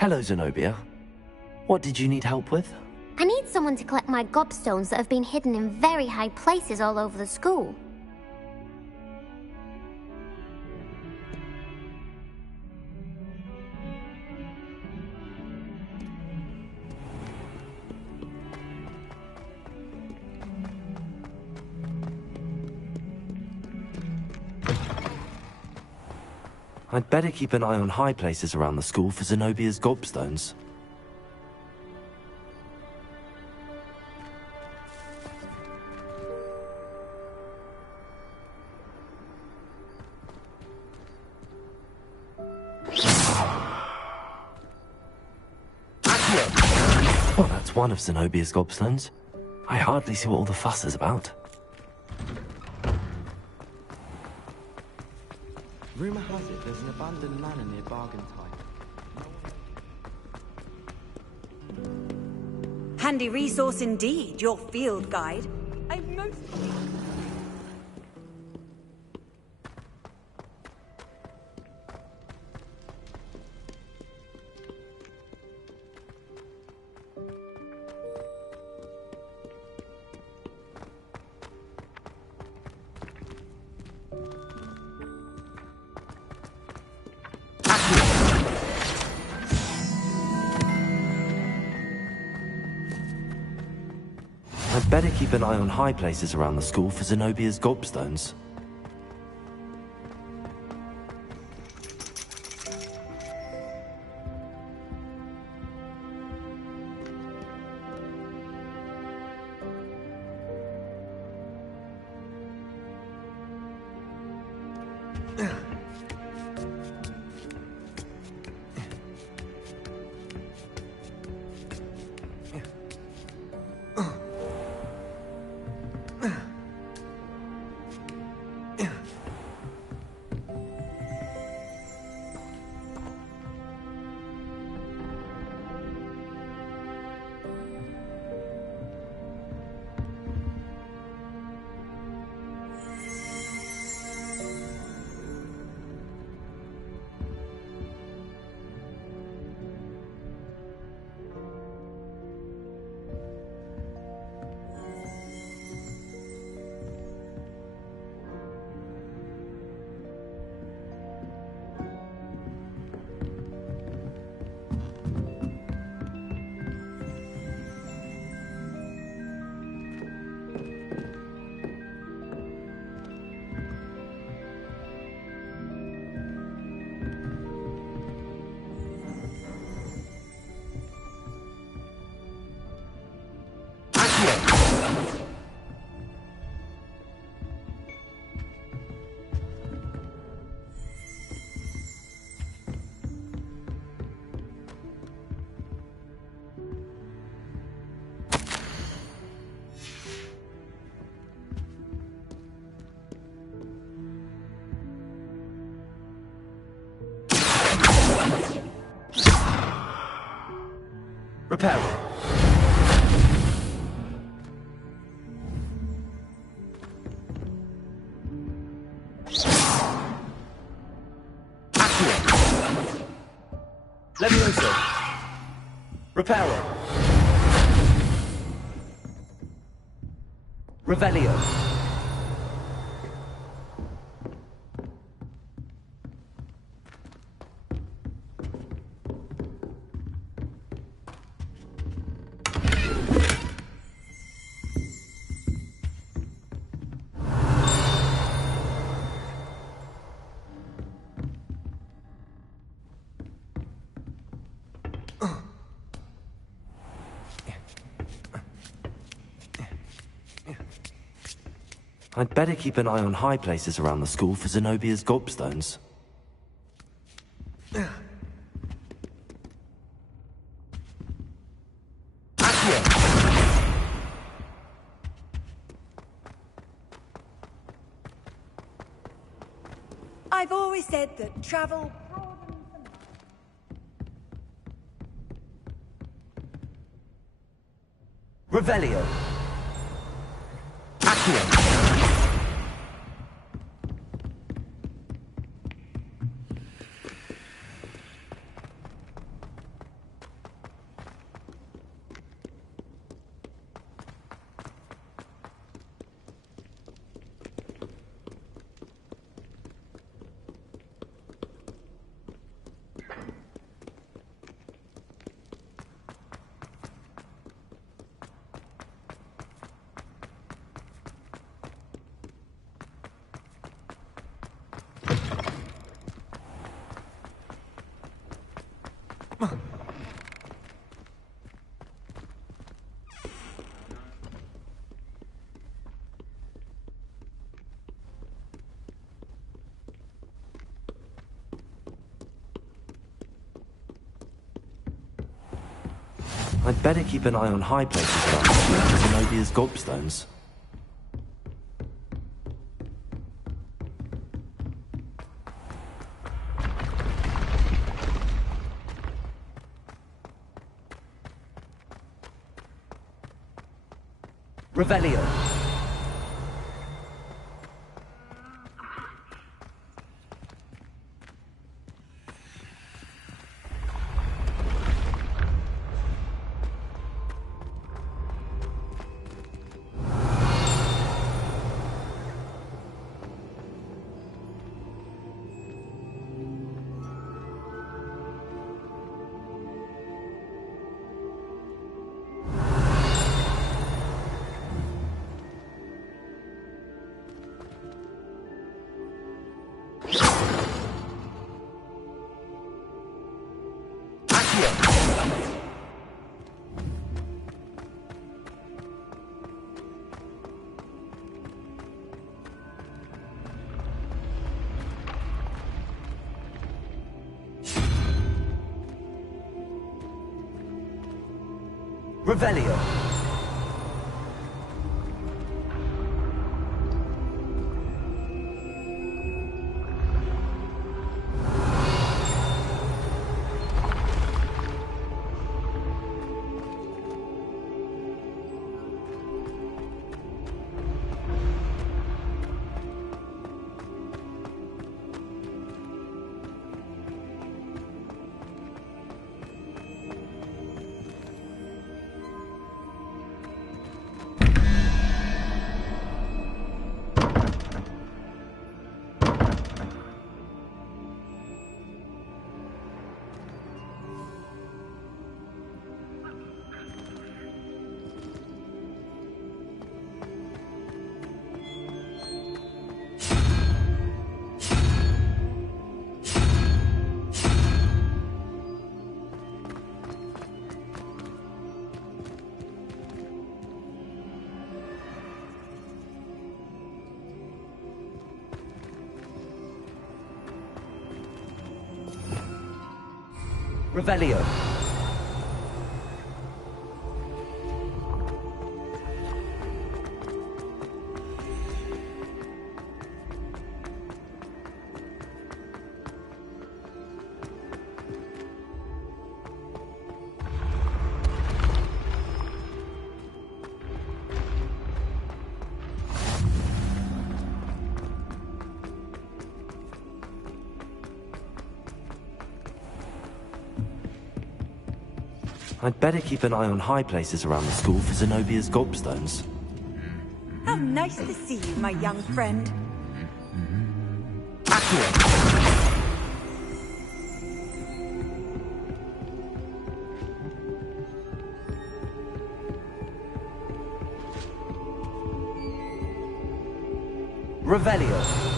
Hello, Zenobia. What did you need help with? I need someone to collect my gobstones that have been hidden in very high places all over the school. I'd better keep an eye on high places around the school for Zenobia's gobstones. Well, that's one of Zenobia's gobstones. I hardly see what all the fuss is about. Rumor has it there's an abandoned manor near Bargain Time. Handy resource indeed, your field guide. I most... I'd better keep an eye on high places around the school for Zenobia's gobstones. Repair. Levioso. Reparo. Revelio. I'd better keep an eye on high places around the school for Zenobia's gobstones. I've always said that travel... Revelio. Accio. I'd better keep an eye on high places around the school for Zenobia's gobstones. Revelio. Revelio. Revelio. I'd better keep an eye on high places around the school for Zenobia's gobstones. How nice to see you, my young friend. Revelio.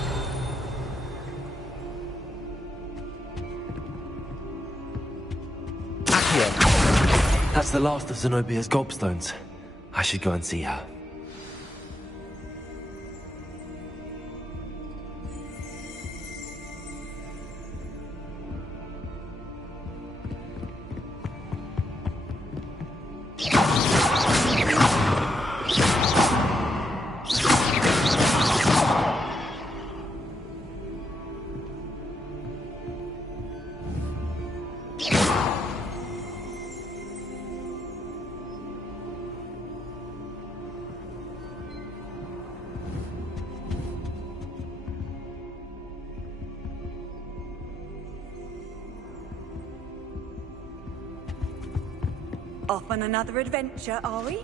That's the last of Zenobia's gobstones. I should go and see her. Off on another adventure, are we?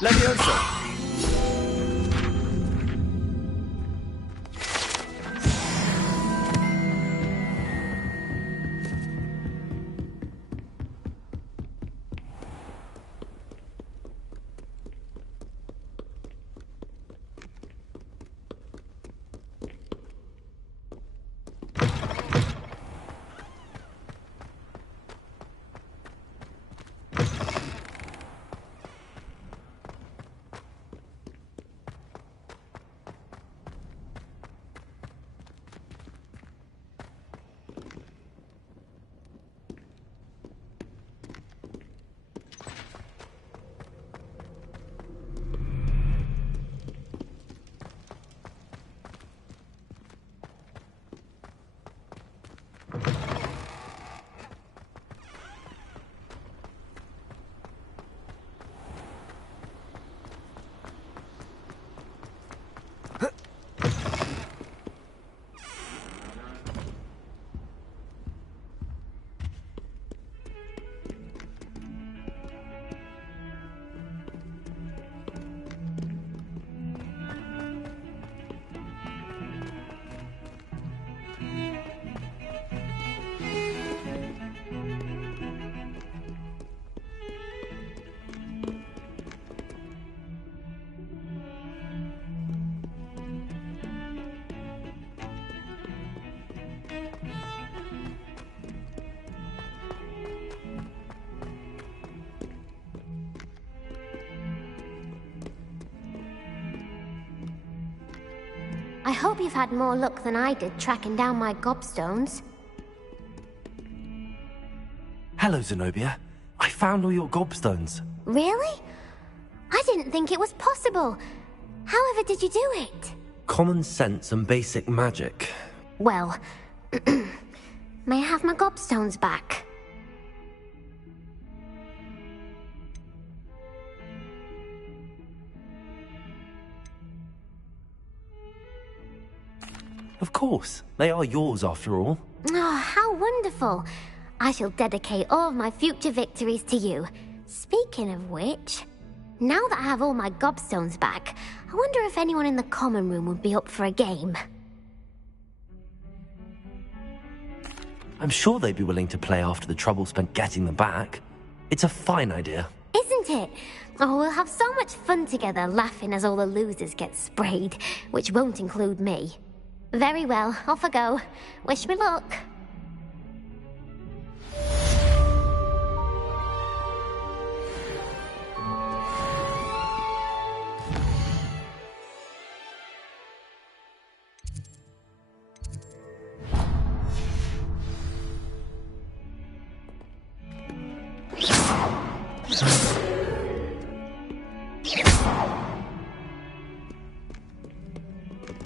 Levioso! I hope you've had more luck than I did tracking down my gobstones. Hello, Zenobia. I found all your gobstones. Really? I didn't think it was possible. However did you do it? Common sense and basic magic. Well, may I have my gobstones back? Of course. They are yours after all. Oh, how wonderful. I shall dedicate all of my future victories to you. Speaking of which, now that I have all my gobstones back, I wonder if anyone in the common room would be up for a game. I'm sure they'd be willing to play after the trouble spent getting them back. It's a fine idea. Isn't it? Oh, we'll have so much fun together laughing as all the losers get sprayed, which won't include me. Very well, off I go. Wish me luck.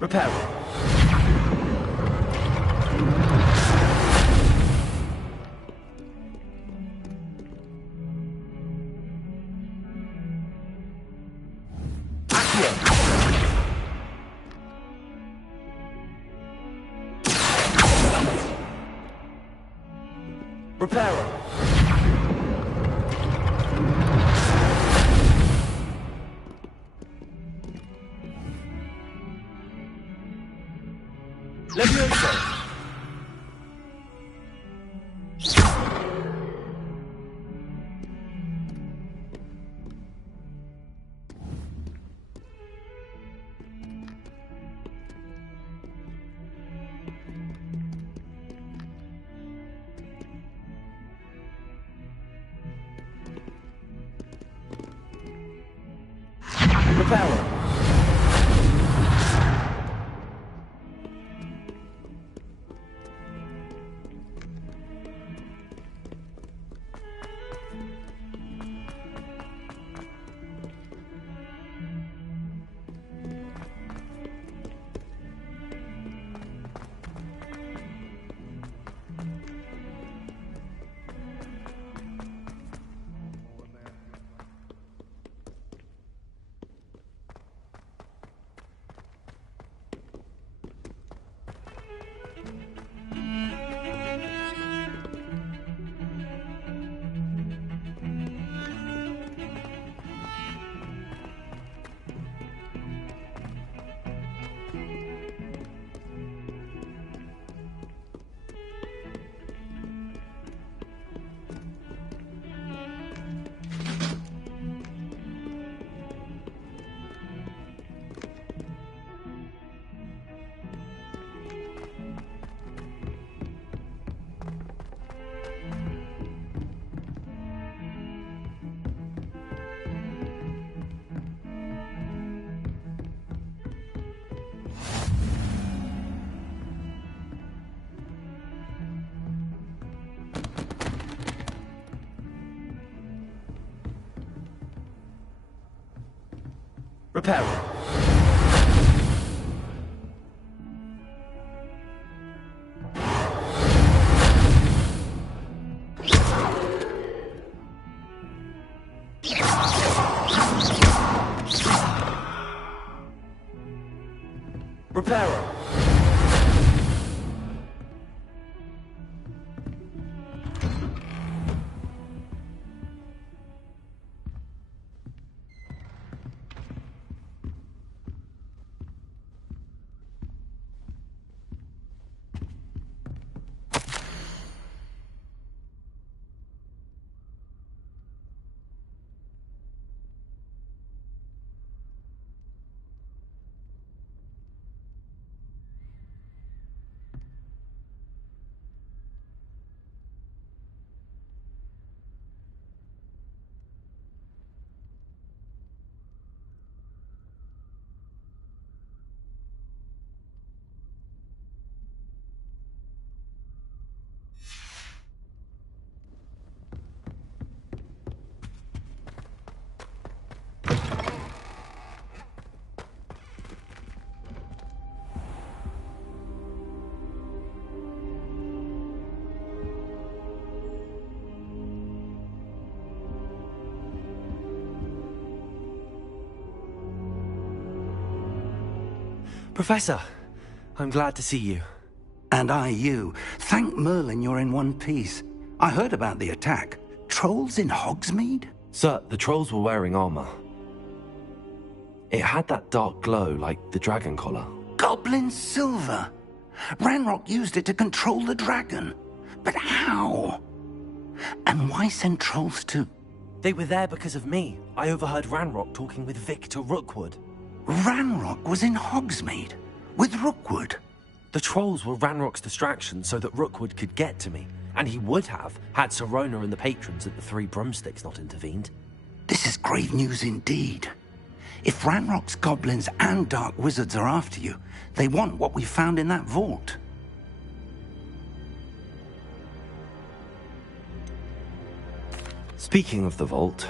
Repair. Reparo. Levioso. Reparo. Reparo. Reparo. Professor, I'm glad to see you. And I you. Thank Merlin you're in one piece. I heard about the attack. Trolls in Hogsmeade? Sir, the trolls were wearing armor. It had that dark glow like the dragon collar. Goblin silver! Ranrock used it to control the dragon. But how? And why send trolls to... They were there because of me. I overheard Ranrock talking with Victor Rookwood. Ranrock was in Hogsmeade? With Rookwood? The trolls were Ranrock's distraction so that Rookwood could get to me. And he would have, had Sirona and the patrons at the Three Broomsticks not intervened. This is grave news indeed. If Ranrock's goblins and dark wizards are after you, they want what we found in that vault. Speaking of the vault,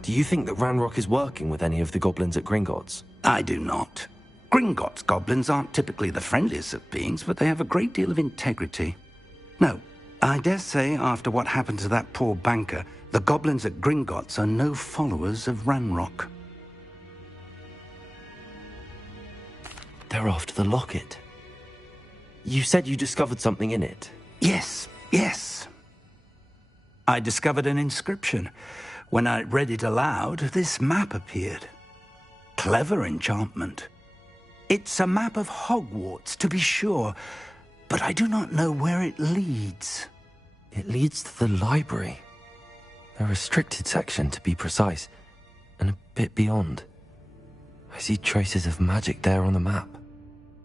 do you think that Ranrock is working with any of the goblins at Gringotts? I do not. Gringotts goblins aren't typically the friendliest of beings, but they have a great deal of integrity. No, I dare say after what happened to that poor banker, the goblins at Gringotts are no followers of Ranrock. They're after the locket. You said you discovered something in it. Yes. I discovered an inscription. When I read it aloud, this map appeared. Clever enchantment. It's a map of Hogwarts, to be sure, but I do not know where it leads. It leads to the library. A restricted section, to be precise, and a bit beyond. I see traces of magic there on the map.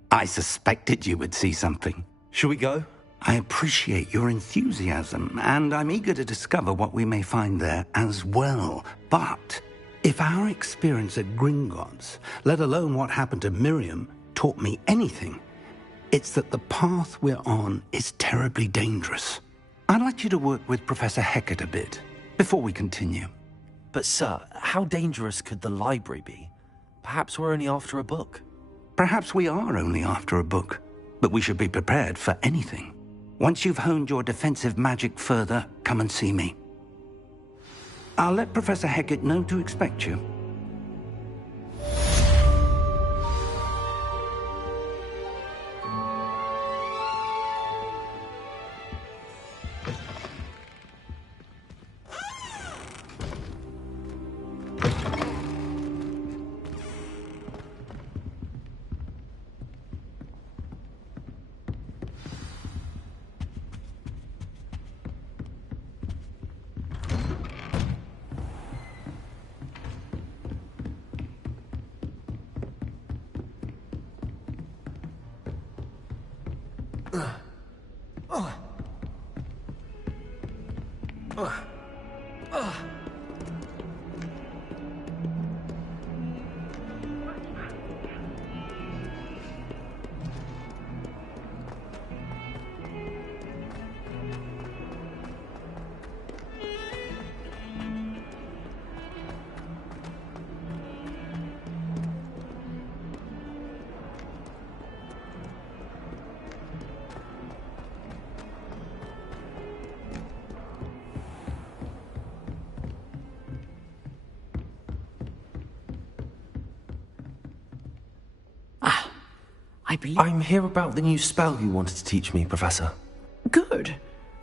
I suspected you would see something. Shall we go? I appreciate your enthusiasm, and I'm eager to discover what we may find there as well. But if our experience at Gringotts, let alone what happened to Miriam, taught me anything, it's that the path we're on is terribly dangerous. I'd like you to work with Professor Hecat a bit before we continue. But sir, how dangerous could the library be? Perhaps we're only after a book. Perhaps we are only after a book, but we should be prepared for anything. Once you've honed your defensive magic further, come and see me. I'll let Professor Hecat know to expect you. I believe... I'm here about the new spell you wanted to teach me, Professor. Good.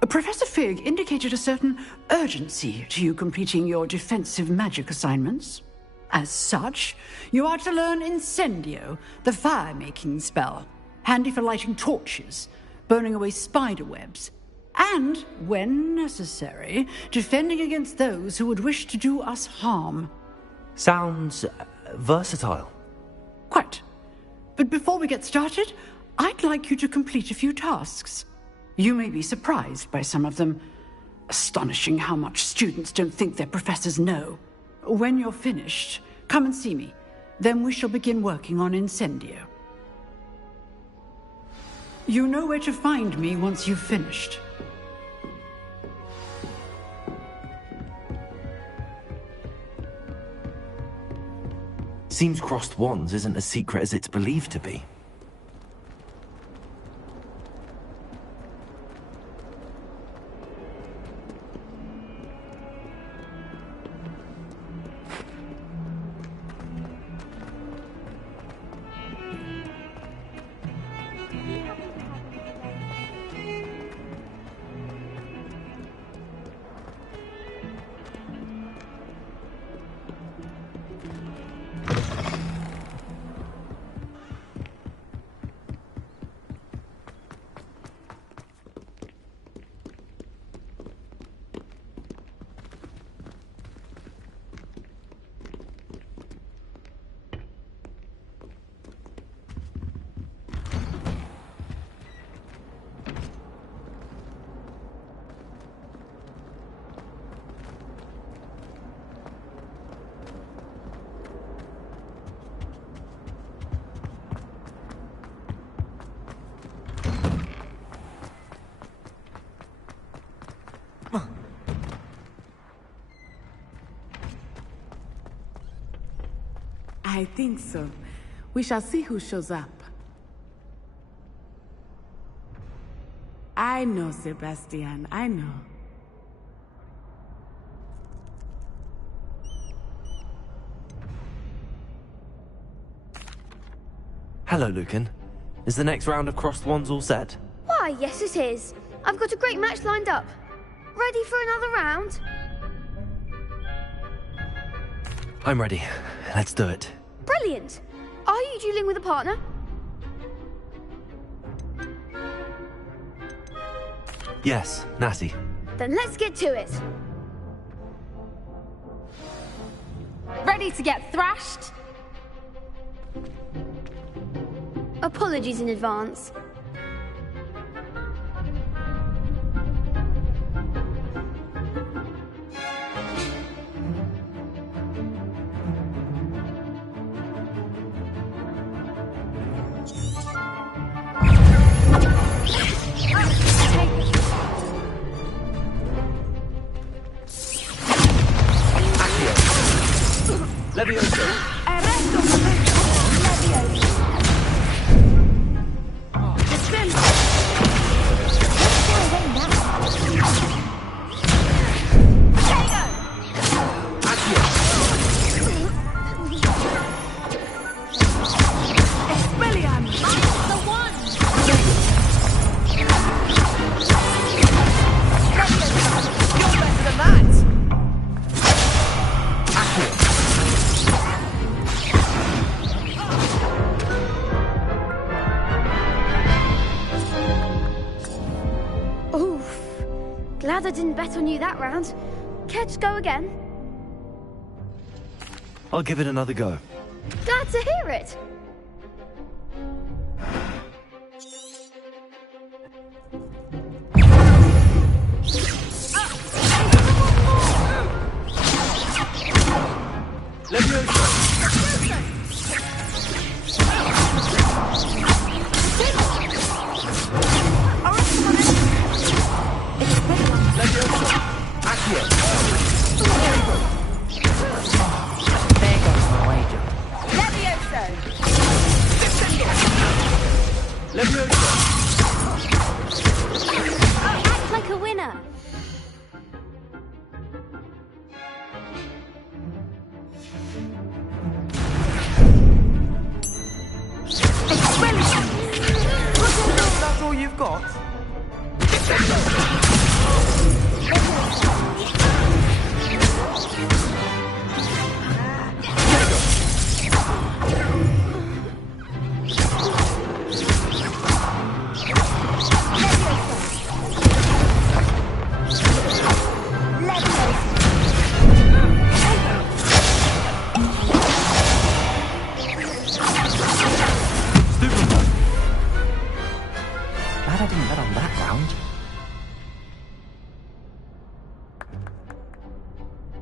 Professor Fig indicated a certain urgency to you completing your defensive magic assignments. As such, you are to learn Incendio, the fire-making spell, handy for lighting torches, burning away spider webs, and, when necessary, defending against those who would wish to do us harm. Sounds versatile. Quite. But before we get started, I'd like you to complete a few tasks. You may be surprised by some of them. Astonishing how much students don't think their professors know. When you're finished, come and see me. Then we shall begin working on Incendio. You know where to find me once you've finished. Seems crossed wands isn't as secret as it's believed to be. I think so. We shall see who shows up. I know, Sebastian, I know. Hello, Lucan. Is the next round of crossed wands all set? Why, yes it is. I've got a great match lined up. Ready for another round? I'm ready. Let's do it. Brilliant! Are you dueling with a partner? Yes, Natty. Then let's get to it. Ready to get thrashed? Apologies in advance. Levioso! Arresto! Levioso! Descendo! Let's go away now. Tego! Accio! Expelliarmus! The one! You're better than that! Accio! Glad I didn't bet on you that round. Care to go again? I'll give it another go. Glad to hear it. Act like a winner. got? Glad I didn't bet on that round.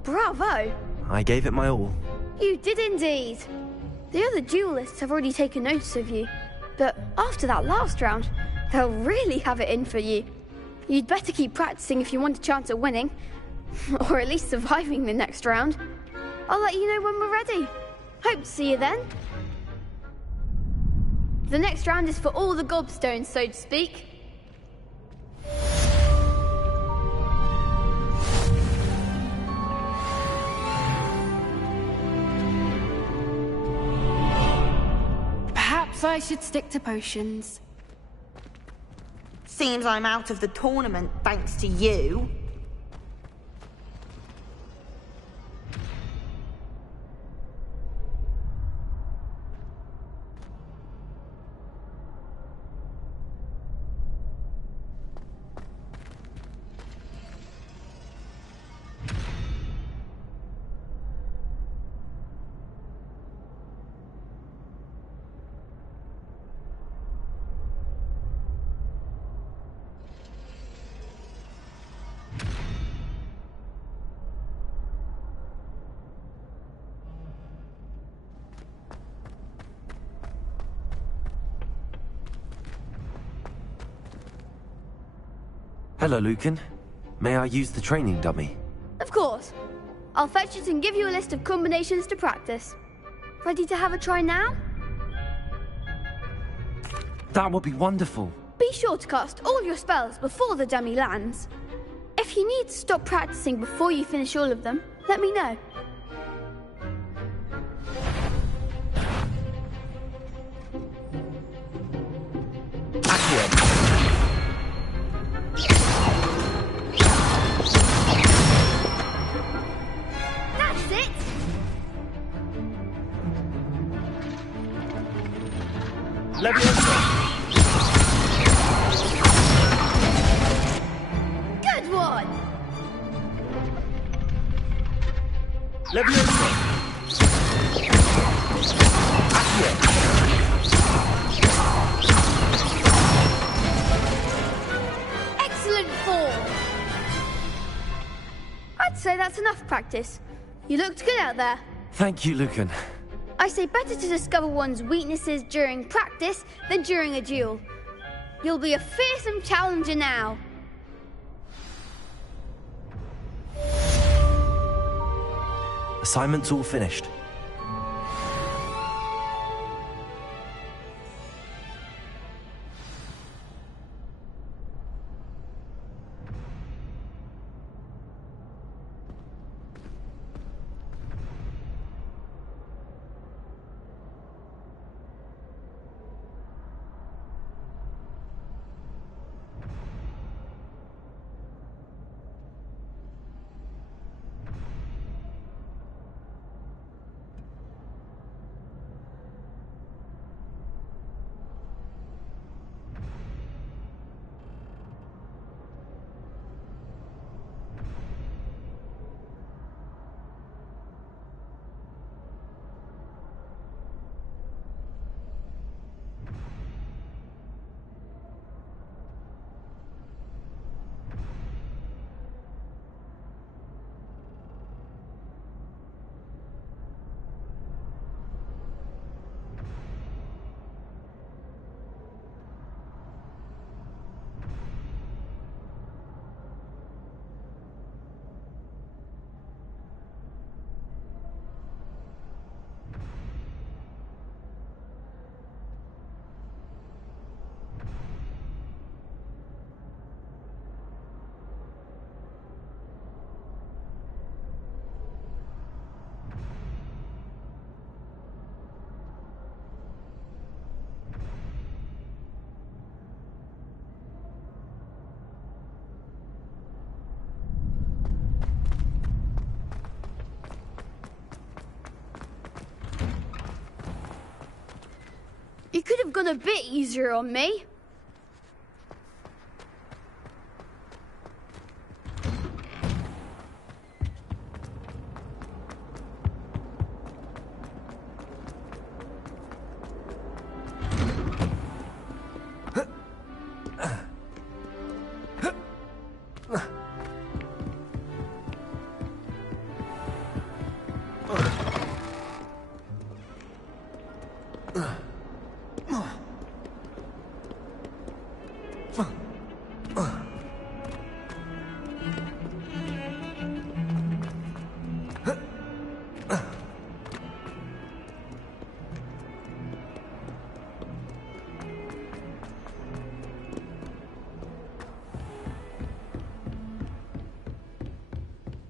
Bravo! I gave it my all. You did indeed. The other duelists have already taken notice of you, but after that last round, they'll really have it in for you. You'd better keep practicing if you want a chance at winning, or at least surviving the next round. I'll let you know when we're ready. Hope to see you then. The next round is for all the gobstones, so to speak. Perhaps I should stick to potions. Seems I'm out of the tournament thanks to you. Hello, Lucan. May I use the training dummy? Of course. I'll fetch it and give you a list of combinations to practice. Ready to have a try now? That would be wonderful. Be sure to cast all your spells before the dummy lands. If you need to stop practicing before you finish all of them, let me know. That's it! Good one! Excellent form! I'd say that's enough practice. You looked good out there. Thank you, Lucan. I say better to discover one's weaknesses during practice than during a duel. You'll be a fearsome challenger now. Assignment's all finished. could have gone a bit easier on me.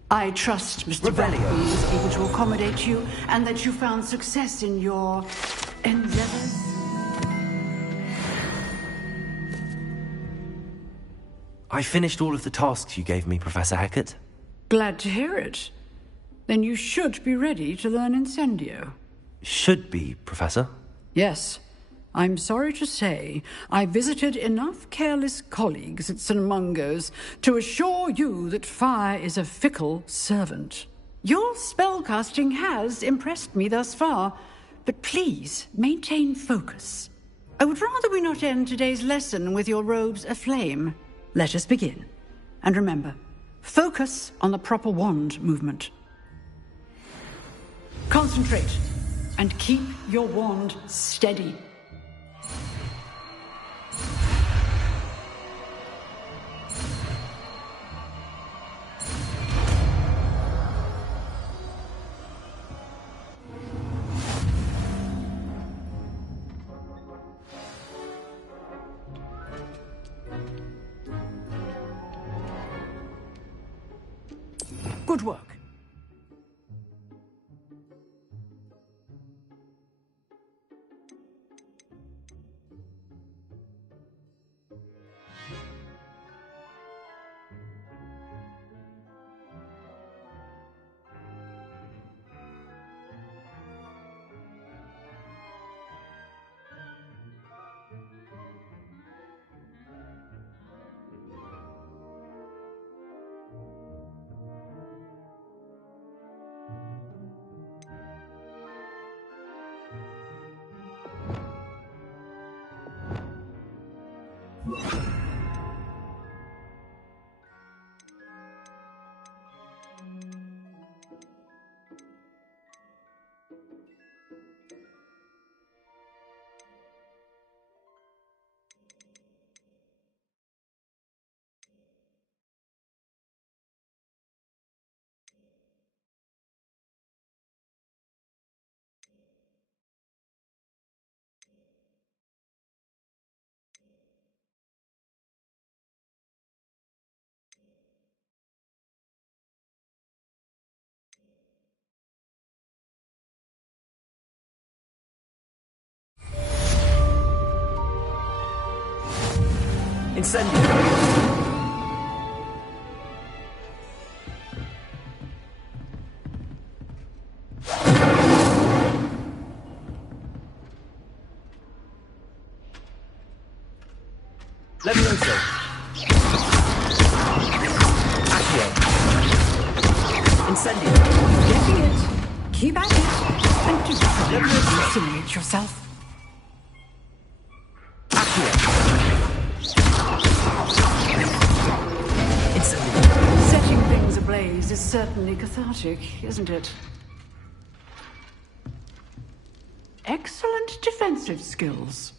I trust Mr. Blackby was able to accommodate you and that you found success in your endeavors. I finished all of the tasks you gave me, Professor Hecat. Glad to hear it. Then you should be ready to learn Incendio. Should be, Professor. Yes. I'm sorry to say, I visited enough careless colleagues at St. Mungo's to assure you that fire is a fickle servant. Your spellcasting has impressed me thus far, but please maintain focus. I would rather we not end today's lesson with your robes aflame. Let us begin. And remember, focus on the proper wand movement. Concentrate, and keep your wand steady. Good work. Incendio. Levioso. Accio. Incendio. Getting it. Keep at it. And do try to simulate yourself. Setting things ablaze is certainly cathartic, isn't it? Excellent defensive skills.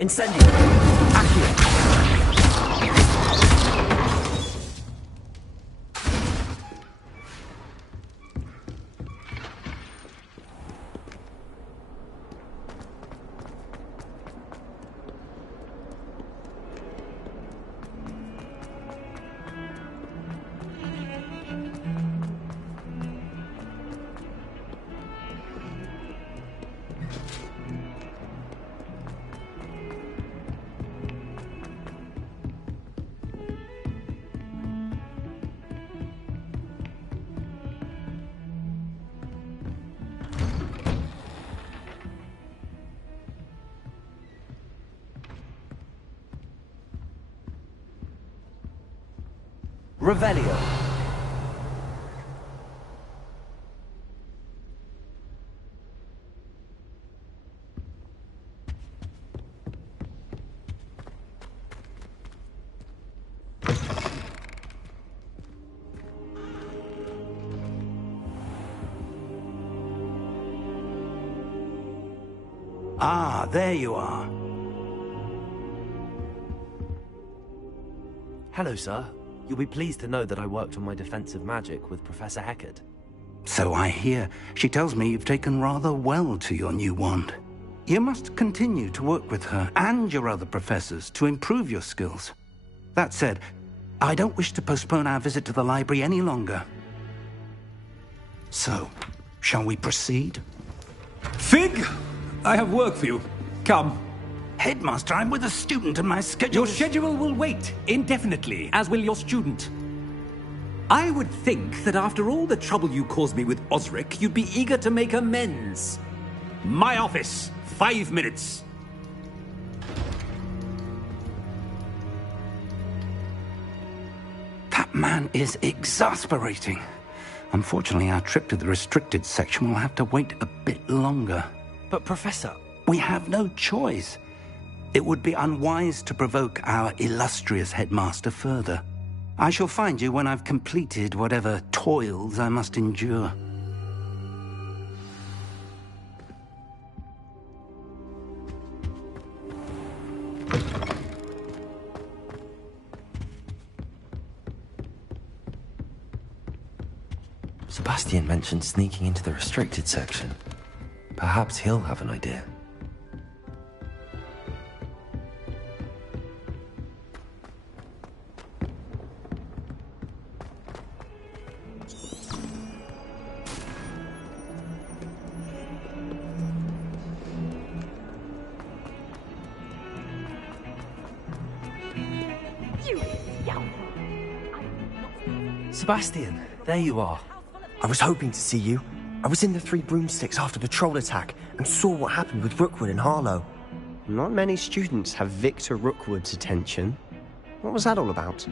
Incendio. Accio. Revelio. Ah, there you are. Hello, sir. You'll be pleased to know that I worked on my defensive magic with Professor Heckard. So I hear. She tells me you've taken rather well to your new wand. You must continue to work with her and your other professors to improve your skills. That said, I don't wish to postpone our visit to the library any longer. So, shall we proceed? Fig! I have work for you. Come. Headmaster, I'm with a student and my schedule... Your schedule will wait indefinitely, as will your student. I would think that after all the trouble you caused me with Osric, you'd be eager to make amends. My office, 5 minutes. That man is exasperating. Unfortunately, our trip to the restricted section will have to wait a bit longer. But, Professor... We have no choice. It would be unwise to provoke our illustrious headmaster further. I shall find you when I've completed whatever toils I must endure. Sebastian mentioned sneaking into the restricted section. Perhaps he'll have an idea. Sebastian, there you are. I was hoping to see you. I was in the Three Broomsticks after the troll attack and saw what happened with Rookwood and Harlow. Not many students have Victor Rookwood's attention. What was that all about?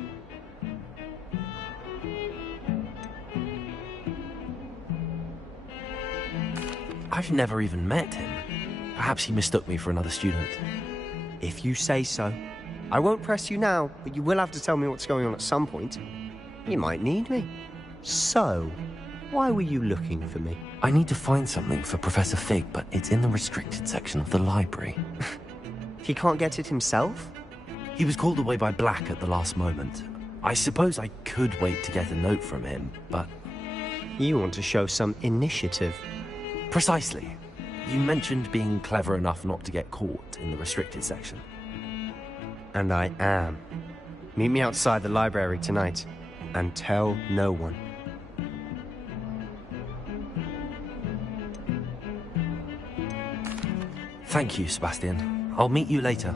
I've never even met him. Perhaps he mistook me for another student. If you say so. I won't press you now, but you will have to tell me what's going on at some point. You might need me. So, why were you looking for me? I need to find something for Professor Fig, but it's in the restricted section of the library. He can't get it himself? He was called away by Black at the last moment. I suppose I could wait to get a note from him, but... You want to show some initiative. Precisely. You mentioned being clever enough not to get caught in the restricted section. And I am. Meet me outside the library tonight, and tell no one. Thank you, Sebastian. I'll meet you later.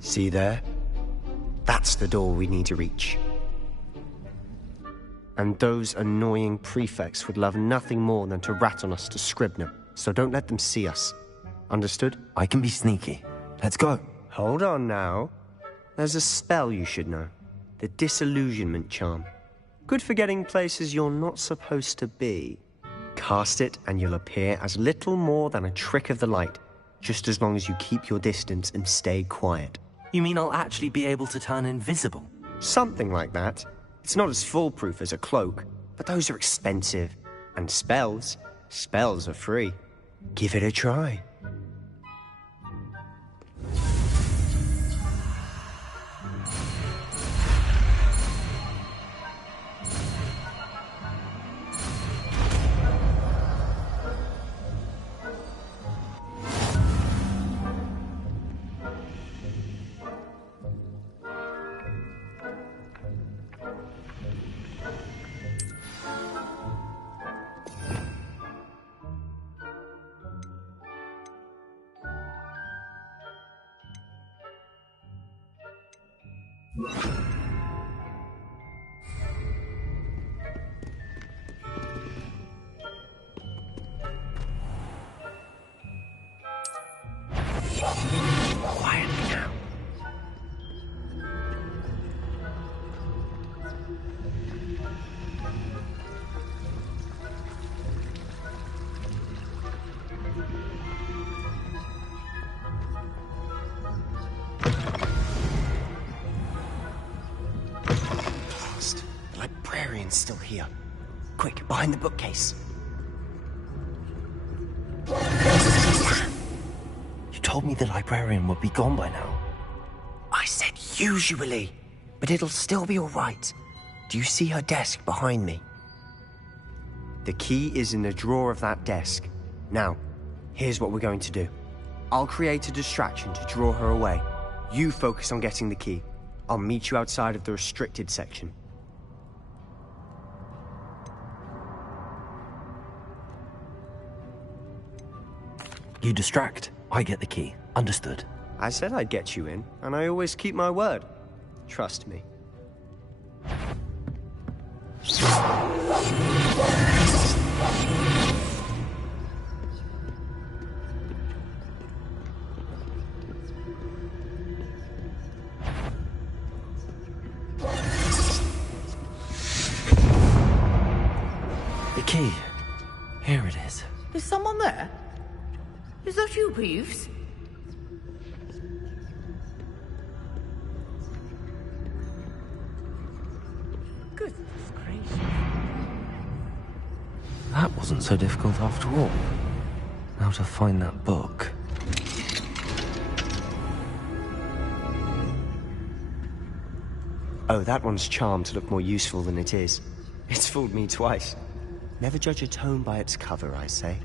See there? That's the door we need to reach. And those annoying prefects would love nothing more than to rat on us to Scribner, so don't let them see us. Understood? I can be sneaky. Let's go. Hold on now. There's a spell you should know. The Disillusionment Charm. Good for getting places you're not supposed to be. Cast it and you'll appear as little more than a trick of the light, just as long as you keep your distance and stay quiet. You mean I'll actually be able to turn invisible? Something like that. It's not as foolproof as a cloak, but those are expensive. And spells are free. Give it a try. Quietly now. Blast. The librarian's still here. Quick, behind the bookcase. You told me the librarian would be gone by now. I said usually, but it'll still be all right. Do you see her desk behind me? The key is in the drawer of that desk. Now, here's what we're going to do. I'll create a distraction to draw her away. You focus on getting the key. I'll meet you outside of the restricted section. You distract, I get the key. Understood. I said I'd get you in, and I always keep my word. Trust me. The key. Here it is. Is someone there? Is that you, Peeves? Goodness gracious. That wasn't so difficult after all. Now to find that book. Oh, that one's charmed to look more useful than it is. It's fooled me twice. Never judge a tome by its cover, I say.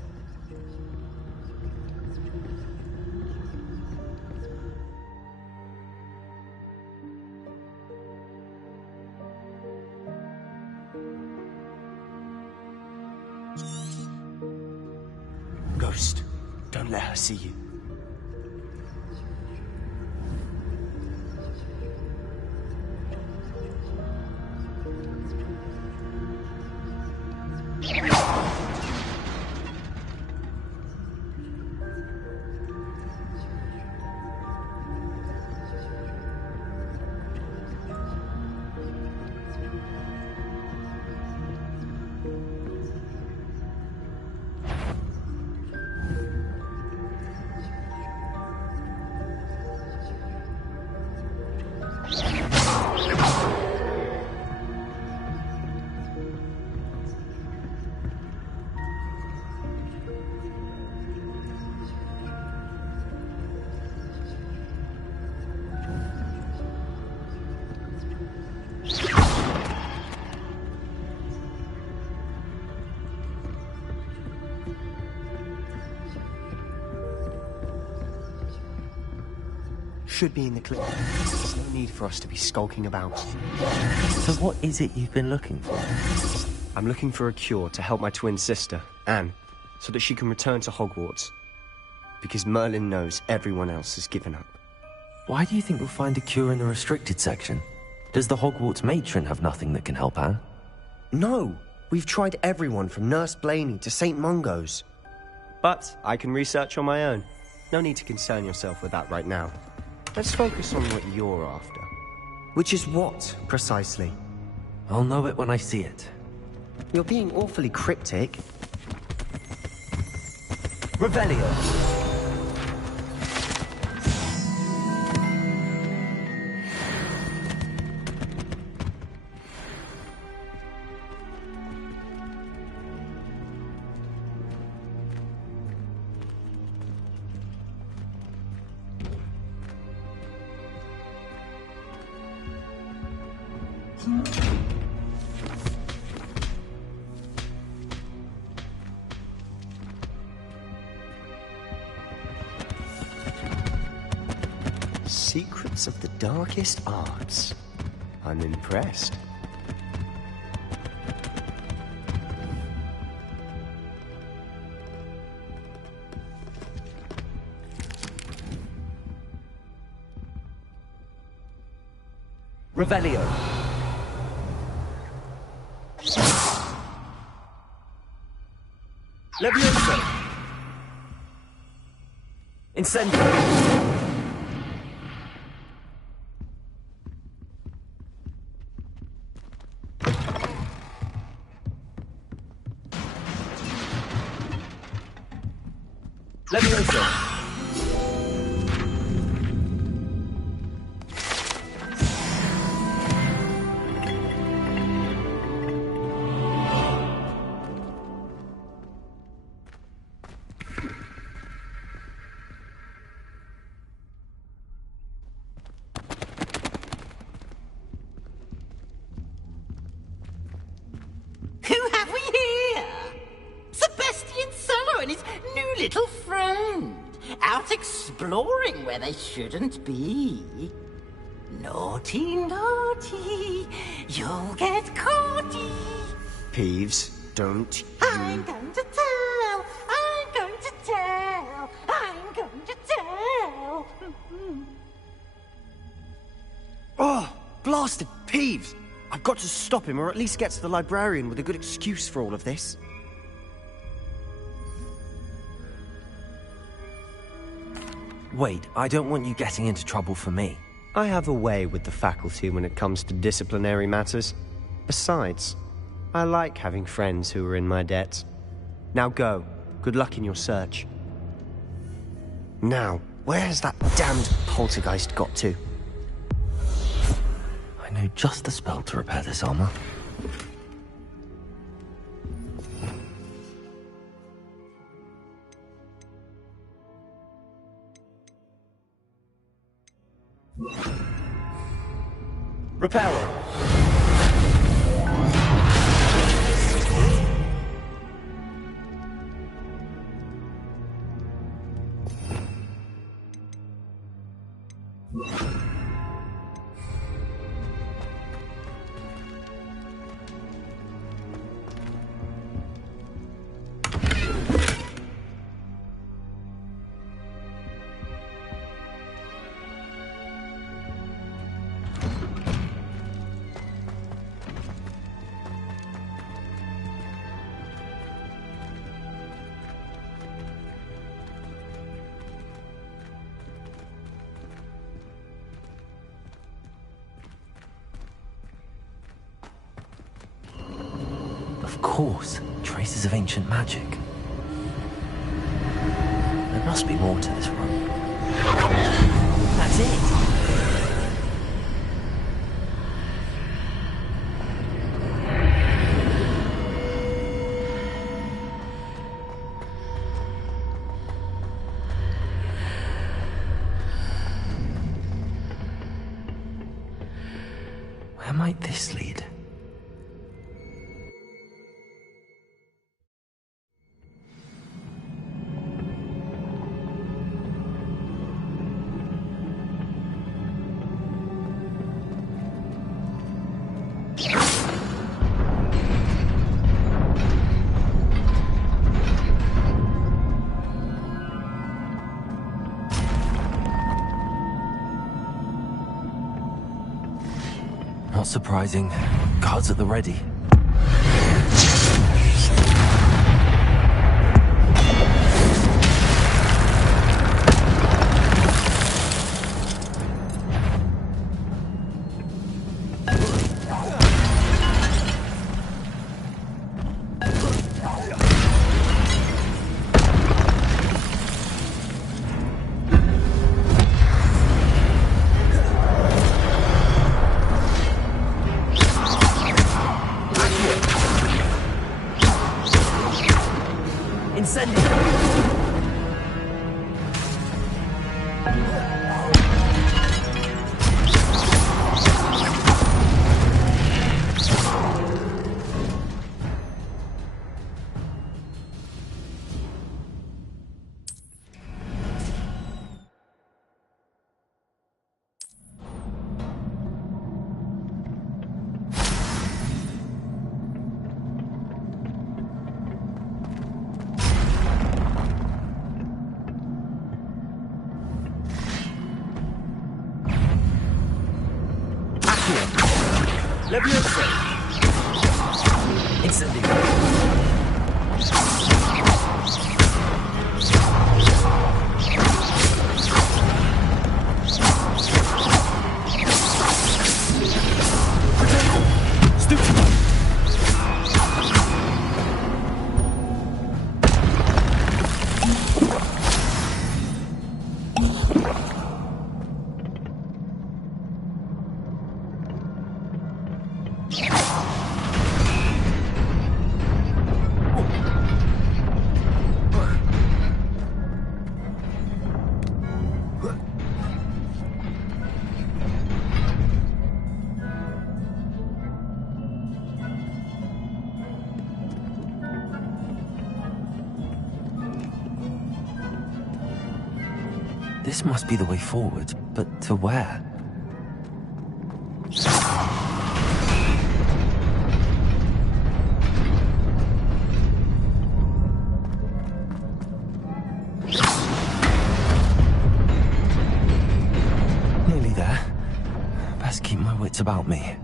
Ghost, don't let her see you. Should be in the clip. There's no need for us to be skulking about. So what is it you've been looking for? I'm looking for a cure to help my twin sister, Anne, so that she can return to Hogwarts. Because Merlin knows everyone else has given up. Why do you think we'll find a cure in the restricted section? Does the Hogwarts matron have nothing that can help Anne? No! We've tried everyone from Nurse Blaney to St. Mungo's. But I can research on my own. No need to concern yourself with that right now. Let's focus on what you're after. Which is what, precisely? I'll know it when I see it. You're being awfully cryptic. Revelio. Secrets of the darkest arts. I'm impressed. Revelio. Levioso. Incendio. Levioso. Who have we here? Sebastian Solo and his new little friend. Out exploring where they shouldn't be. Naughty, naughty. You'll get caughty. Peeves, don't you... I'm going to tell. I'm going to tell. I'm going to tell. Oh, blasted Peeves! I've got to stop him, or at least get to the librarian with a good excuse for all of this. Wait, I don't want you getting into trouble for me. I have a way with the faculty when it comes to disciplinary matters. Besides, I like having friends who are in my debt. Now go. Good luck in your search. Now, where has that damned poltergeist got to? I know just the spell to repair this armor. Reparo. Of course, traces of ancient magic. There must be more to this room. That's it! Where might this lead? Not surprising. Guards at the ready. Leviosa! Incendio! This must be the way forward, but to where? Nearly there. Best keep my wits about me.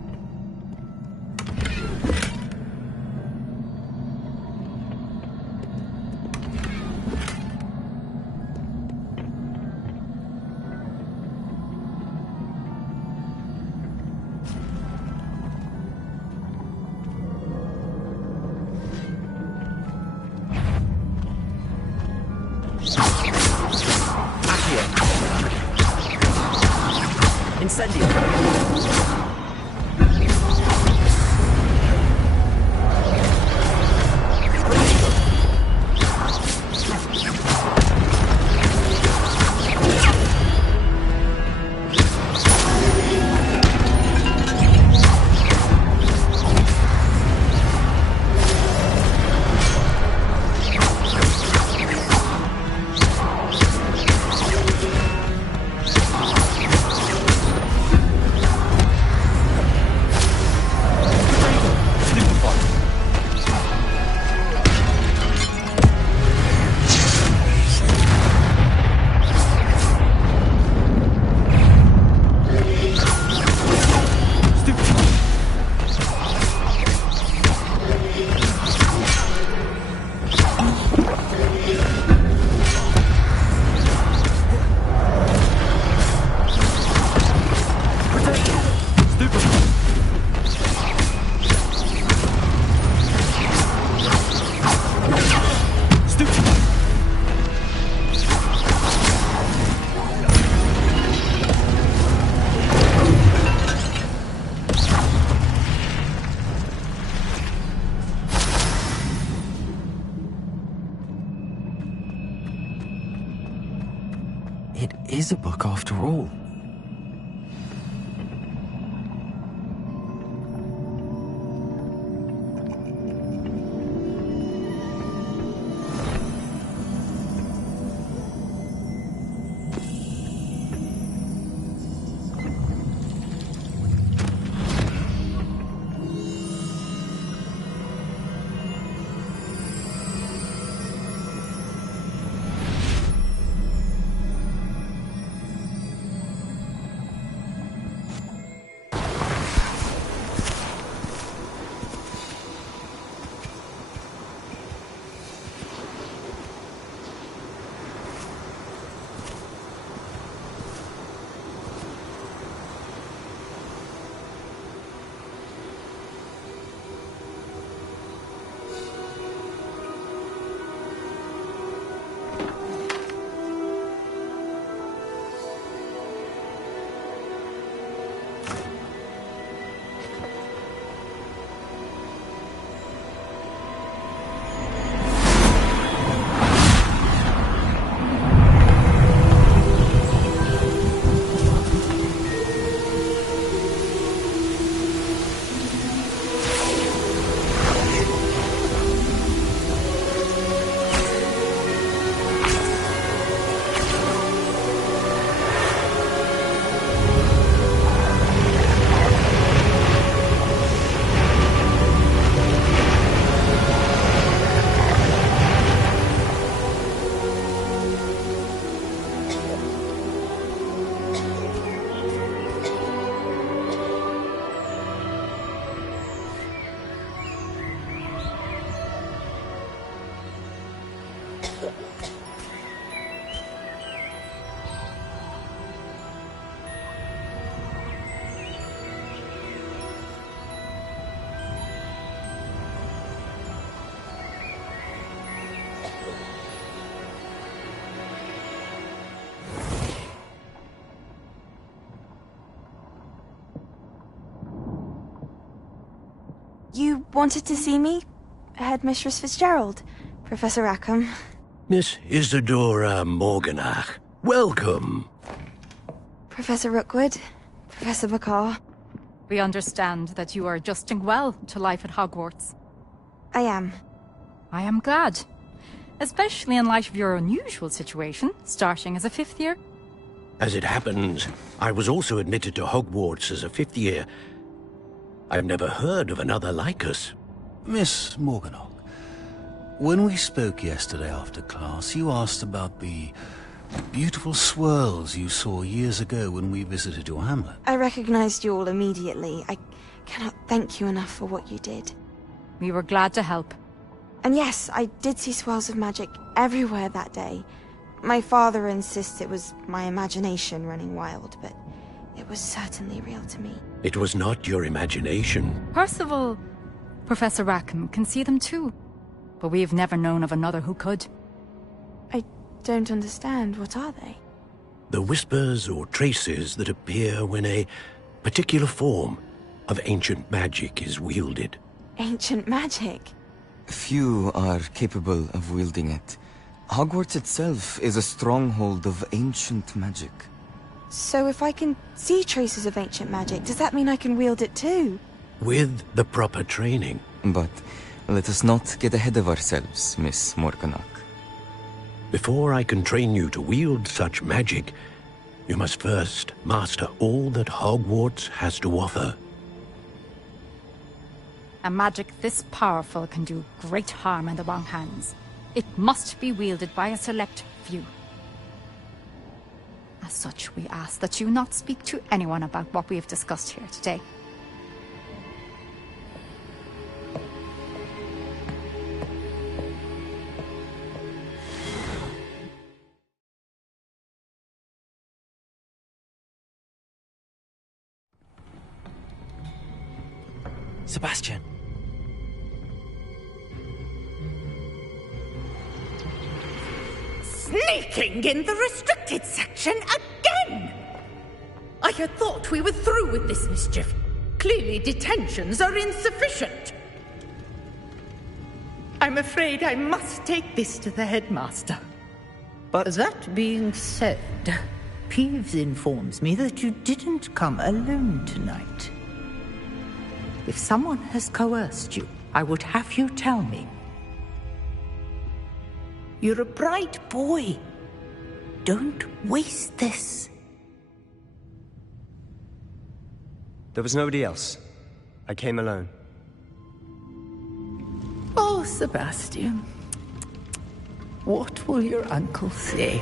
Incendio! It is a book after all. You wanted to see me? Headmistress Fitzgerald, Professor Rackham. Miss Isadora Morganach, welcome. Professor Rookwood, Professor Bakar. We understand that you are adjusting well to life at Hogwarts. I am. I am glad. Especially in light of your unusual situation, starting as a 5th year. As it happens, I was also admitted to Hogwarts as a 5th year. I've never heard of another like us. Miss Morganach, when we spoke yesterday after class, you asked about the beautiful swirls you saw years ago when we visited your hamlet. I recognized you all immediately. I cannot thank you enough for what you did. We were glad to help. And yes, I did see swirls of magic everywhere that day. My father insists it was my imagination running wild, but it was certainly real to me. It was not your imagination. Percival, Professor Rackham can see them too. But we have never known of another who could. I don't understand. What are they? The whispers or traces that appear when a particular form of ancient magic is wielded. Ancient magic? Few are capable of wielding it. Hogwarts itself is a stronghold of ancient magic. So if I can see traces of ancient magic, does that mean I can wield it too? With the proper training. But let us not get ahead of ourselves, Miss Morganach. Before I can train you to wield such magic, you must first master all that Hogwarts has to offer. A magic this powerful can do great harm in the wrong hands. It must be wielded by a select few. As such, we ask that you not speak to anyone about what we have discussed here today. Sebastian. Sneaking in the restricted section again! I had thought we were through with this mischief. Clearly detentions are insufficient. I'm afraid I must take this to the headmaster. But that being said, Peeves informs me that you didn't come alone tonight. If someone has coerced you, I would have you tell me. You're a bright boy. Don't waste this. There was nobody else. I came alone. Oh, Sebastian. What will your uncle say?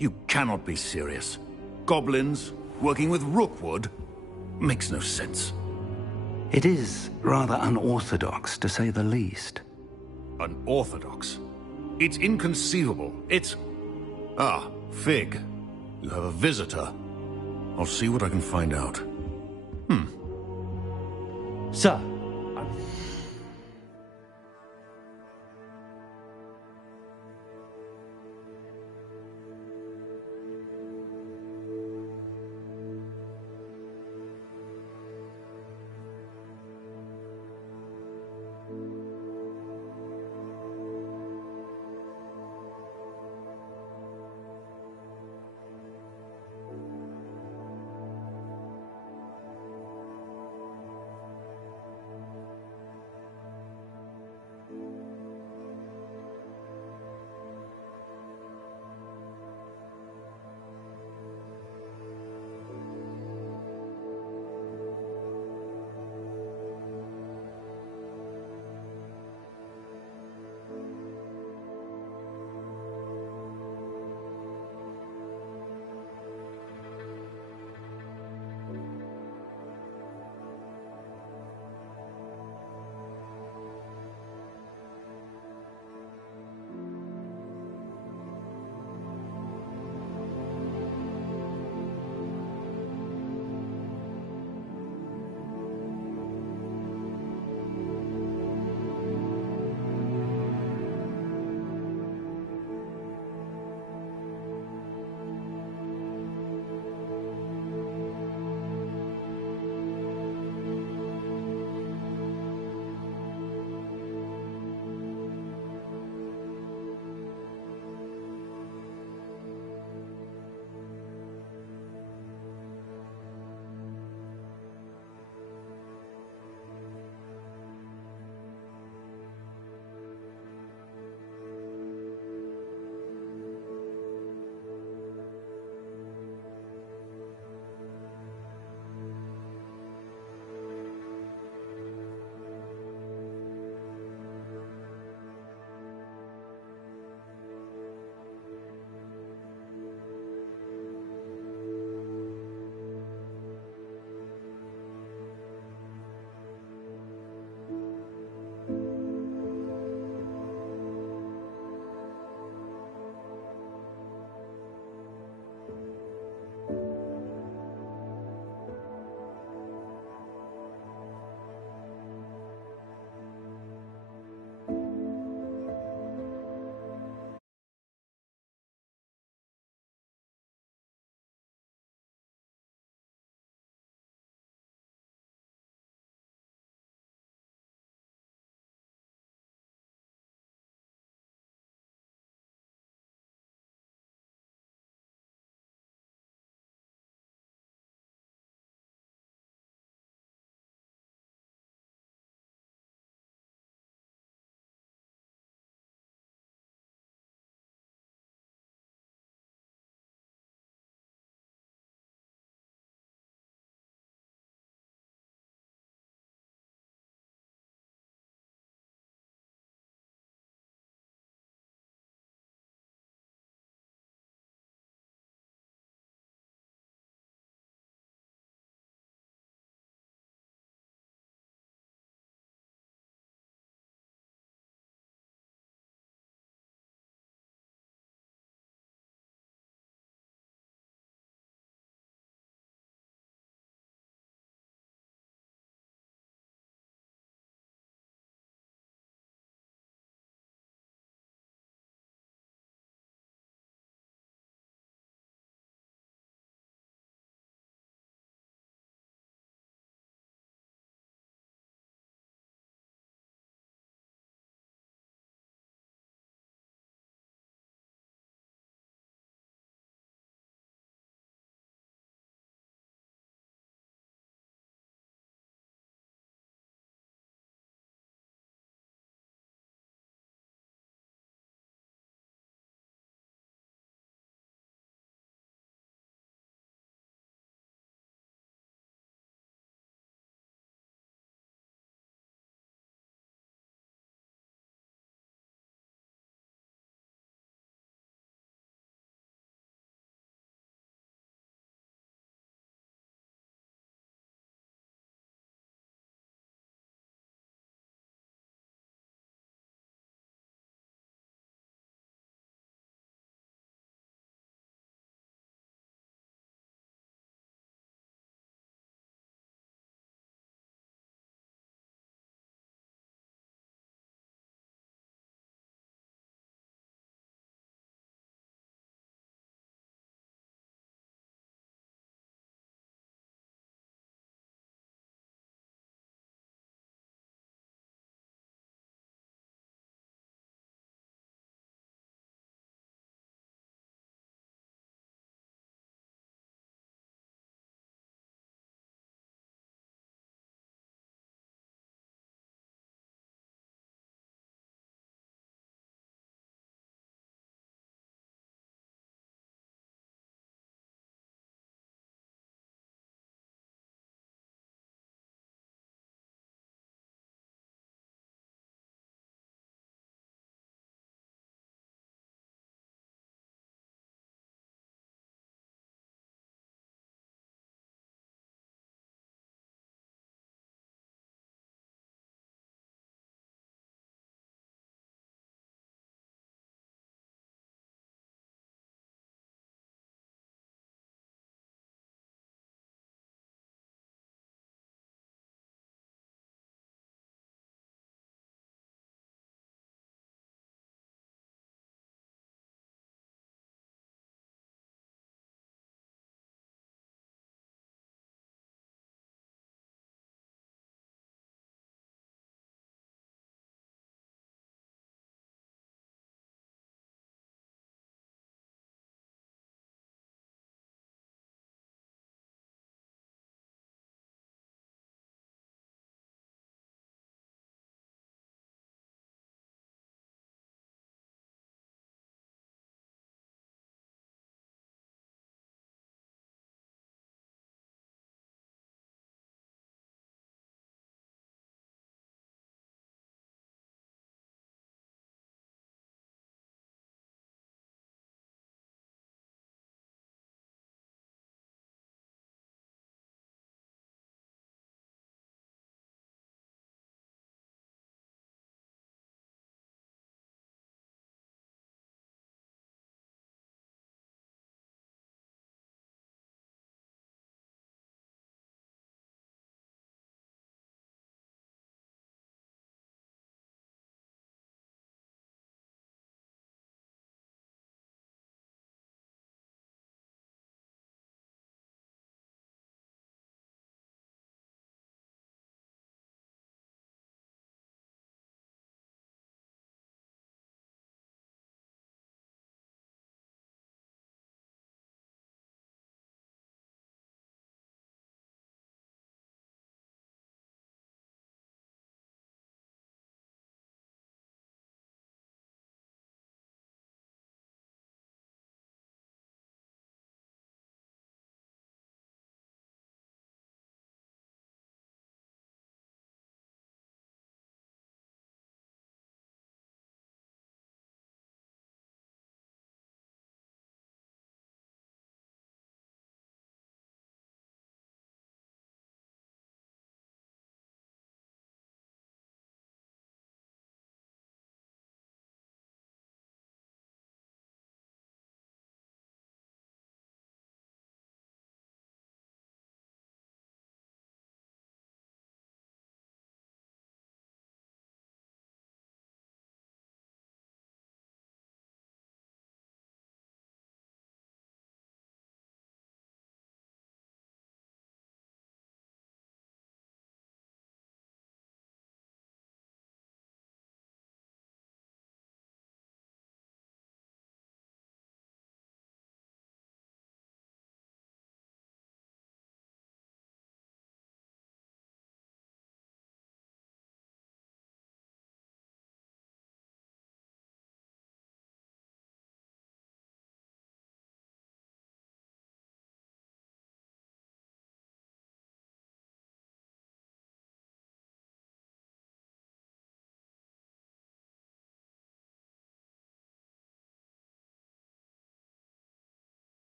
You cannot be serious. Goblins working with Rookwood makes no sense. It is rather unorthodox, to say the least. Unorthodox? It's inconceivable. It's... Ah, Fig. You have a visitor. I'll see what I can find out. Sir,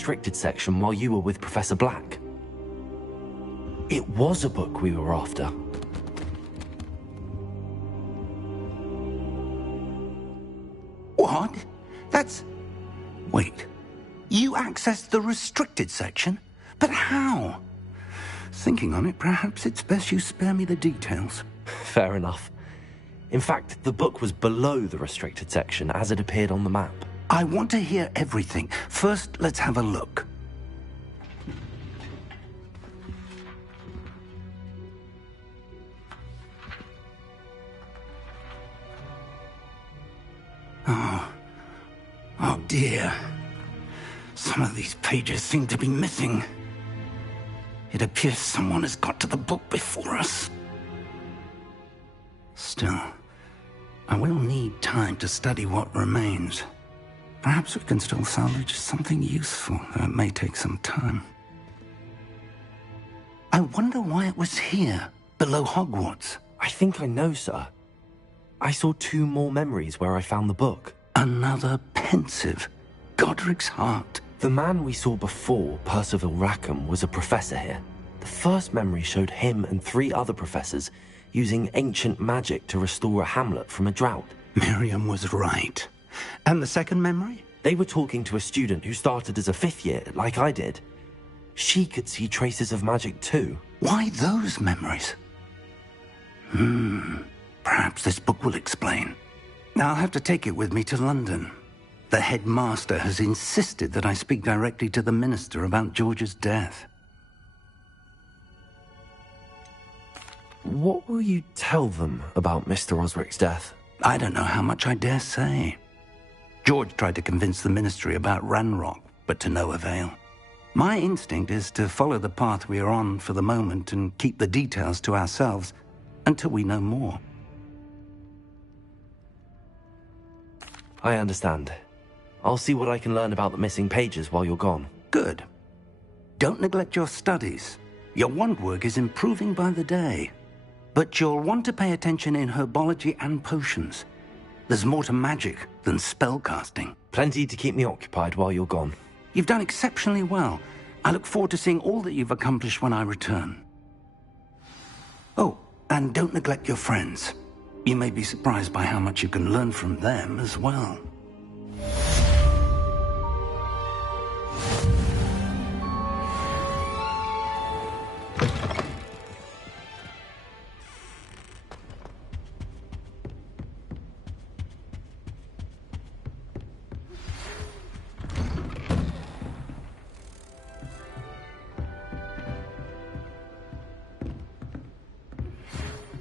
restricted section while you were with Professor Black. It was a book we were after. What? That's... Wait. You accessed the restricted section? But how? Thinking on it, perhaps it's best you spare me the details. Fair enough. In fact, the book was below the restricted section as it appeared on the map. I want to hear everything. First, let's have a look. Oh dear. Some of these pages seem to be missing. It appears someone has got to the book before us. Still, I will need time to study what remains. Perhaps we can still salvage something useful, though it may take some time. I wonder why it was here, below Hogwarts. I think I know, sir. I saw 2 more memories where I found the book. Another pensive. Godric's heart. The man we saw before, Percival Rackham, was a professor here. The first memory showed him and 3 other professors using ancient magic to restore a hamlet from a drought. Miriam was right. And the second memory? They were talking to a student who started as a 5th year, like I did. She could see traces of magic too. Why those memories? Perhaps this book will explain. Now I'll have to take it with me to London. The headmaster has insisted that I speak directly to the minister about George's death. What will you tell them about Mr. Osric's death? I don't know how much I dare say. George tried to convince the ministry about Ranrock, but to no avail. My instinct is to follow the path we are on for the moment and keep the details to ourselves until we know more. I understand. I'll see what I can learn about the missing pages while you're gone. Good. Don't neglect your studies. Your wand work is improving by the day. But you'll want to pay attention in herbology and potions. There's more to magic than spellcasting. Plenty to keep me occupied while you're gone. You've done exceptionally well. I look forward to seeing all that you've accomplished when I return. Oh, and don't neglect your friends. You may be surprised by how much you can learn from them as well.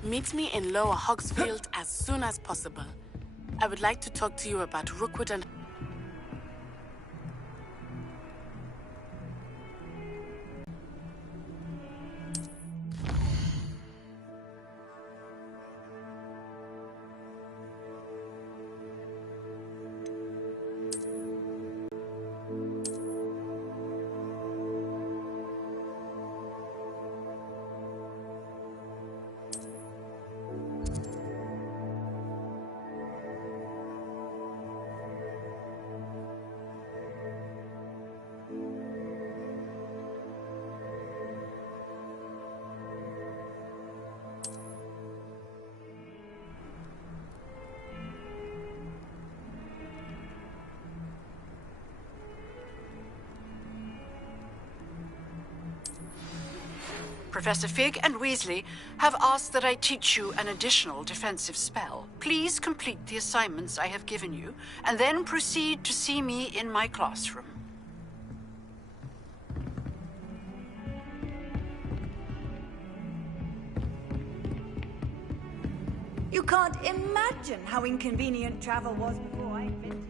Meet me in Lower Hogsfield as soon as possible. I would like to talk to you about Rookwood and... Professor Fig and Weasley have asked that I teach you an additional defensive spell. Please complete the assignments I have given you, and then proceed to see me in my classroom. You can't imagine how inconvenient travel was before I invented it.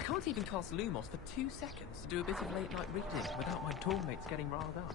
I can't even cast Lumos for 2 seconds to do a bit of late-night reading without my dormmates getting riled up.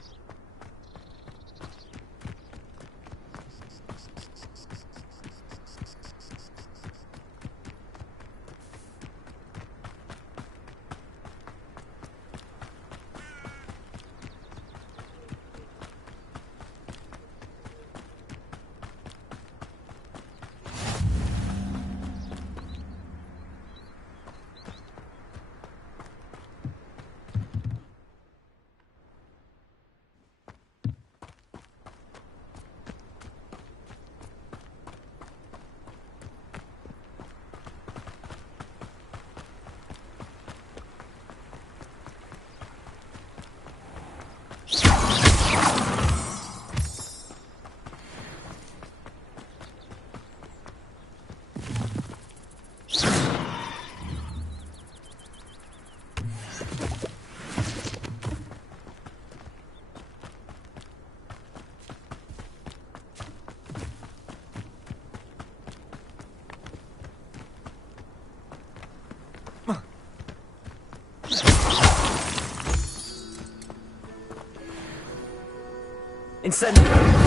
Incendio!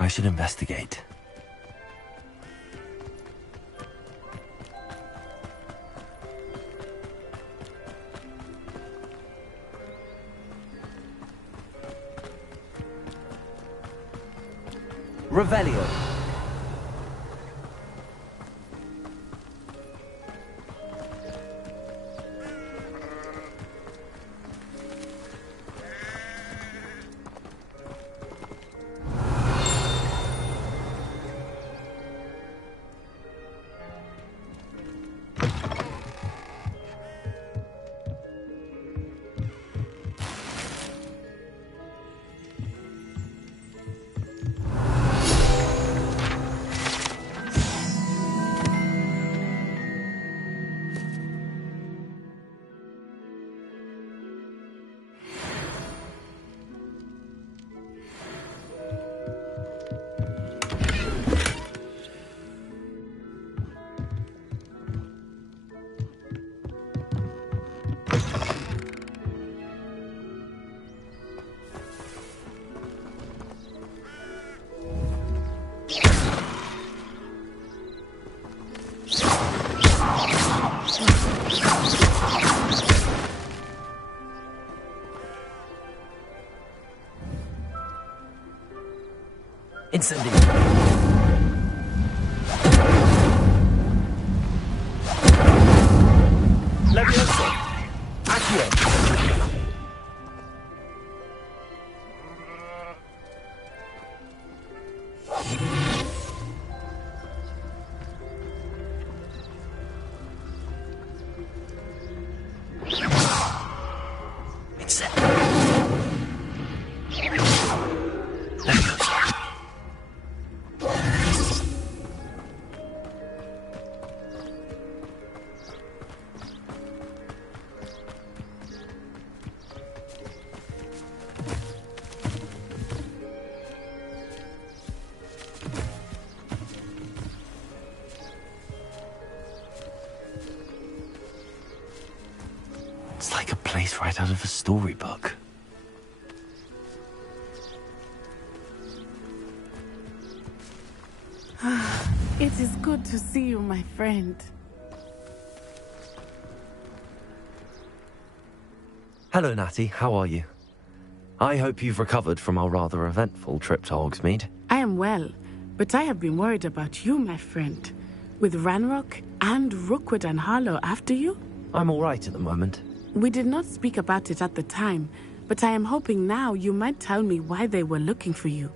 I should investigate. Revelio. Incendio. Levioso. Accio. It's like a place right out of a storybook. It is good to see you, my friend. Hello, Natty. How are you? I hope you've recovered from our rather eventful trip to Hogsmeade. I am well, but I have been worried about you, my friend. With Ranrock and Rookwood and Harlow after you? I'm all right at the moment. We did not speak about it at the time, but I am hoping now you might tell me why they were looking for you.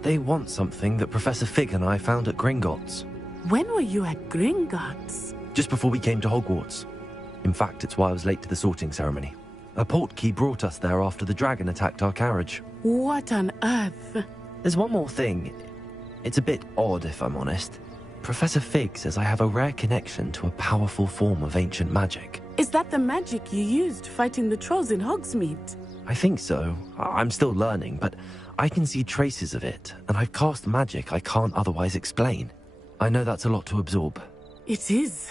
They want something that Professor Fig and I found at Gringotts. When were you at Gringotts? Just before we came to Hogwarts. In fact, it's why I was late to the sorting ceremony. A portkey brought us there after the dragon attacked our carriage. What on earth? There's one more thing. It's a bit odd, if I'm honest. Professor Fig says I have a rare connection to a powerful form of ancient magic. Is that the magic you used fighting the trolls in Hogsmeade? I think so. I'm still learning, but I can see traces of it, and I've cast magic I can't otherwise explain. I know that's a lot to absorb. It is.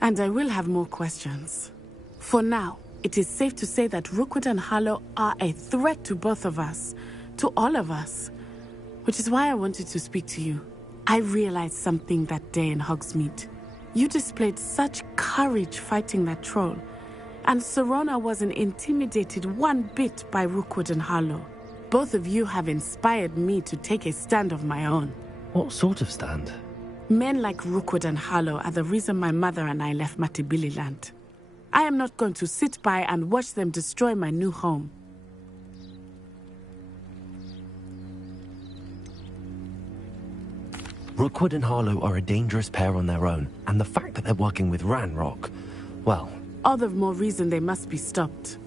And I will have more questions. For now, it is safe to say that Rookwood and Harlow are a threat to both of us, to all of us. Which is why I wanted to speak to you. I realized something that day in Hogsmeade. You displayed such courage fighting that troll, and Serona wasn't intimidated one bit by Rookwood and Harlow. Both of you have inspired me to take a stand of my own. What sort of stand? Men like Rookwood and Harlow are the reason my mother and I left Matabeleland. I am not going to sit by and watch them destroy my new home. Rookwood and Harlow are a dangerous pair on their own, and the fact that they're working with Ranrock, well... All the more reason they must be stopped.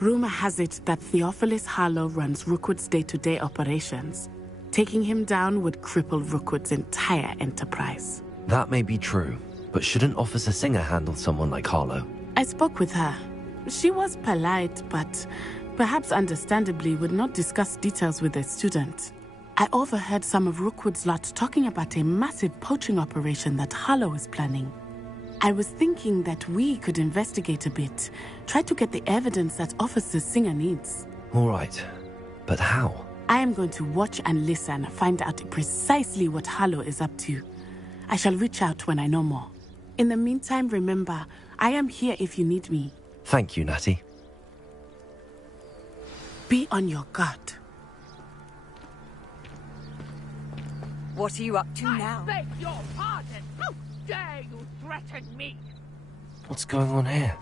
Rumor has it that Theophilus Harlow runs Rookwood's day-to-day operations. Taking him down would cripple Rookwood's entire enterprise. That may be true, but shouldn't Officer Singer handle someone like Harlow? I spoke with her. She was polite, but perhaps understandably would not discuss details with a student. I overheard some of Rookwood's lot talking about a massive poaching operation that Harlow is planning. I was thinking that we could investigate a bit, try to get the evidence that Officer Singer needs. All right, but how? I am going to watch and listen, find out precisely what Harlow is up to. I shall reach out when I know more. In the meantime, remember, I am here if you need me. Thank you, Natty. Be on your guard. What are you up to now? I beg your pardon! How dare you threaten me? What's going on here?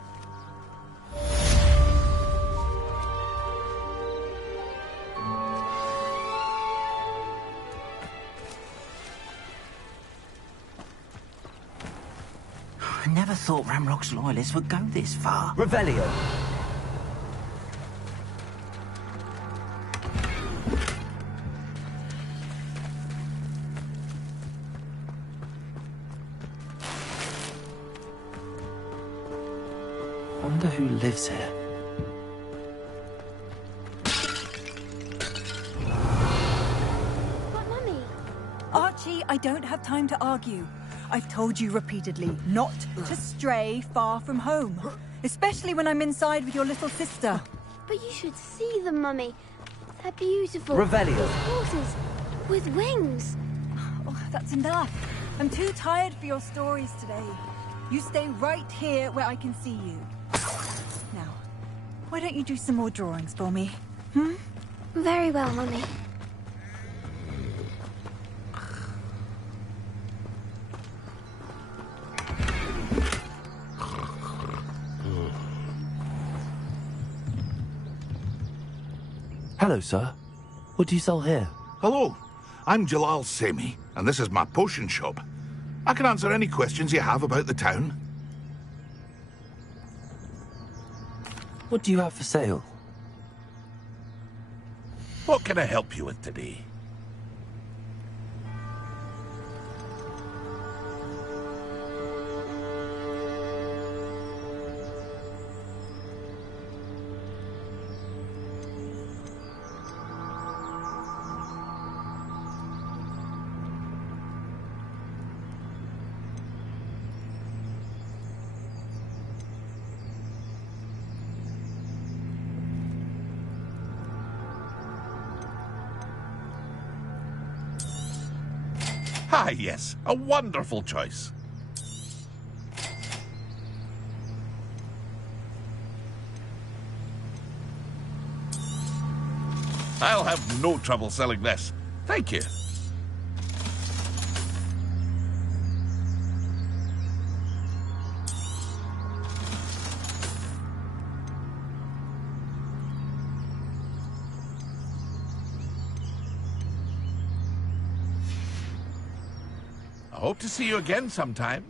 I never thought Ranrock's loyalists would go this far. Revelio. Wonder who lives here. But Mummy... Archie, I don't have time to argue. I've told you repeatedly not to stray far from home. Especially when I'm inside with your little sister. But you should see them, Mummy. They're beautiful. Revelio. These horses with wings. Oh, that's enough. I'm too tired for your stories today. You stay right here where I can see you. Now, why don't you do some more drawings for me? Very well, Mummy. Hello, sir. What do you sell here? Hello, I'm Jalal Semi, and this is my potion shop. I can answer any questions you have about the town. What do you have for sale? What can I help you with today? Ah, yes, a wonderful choice. I'll have no trouble selling this. Thank you. I hope to see you again sometime.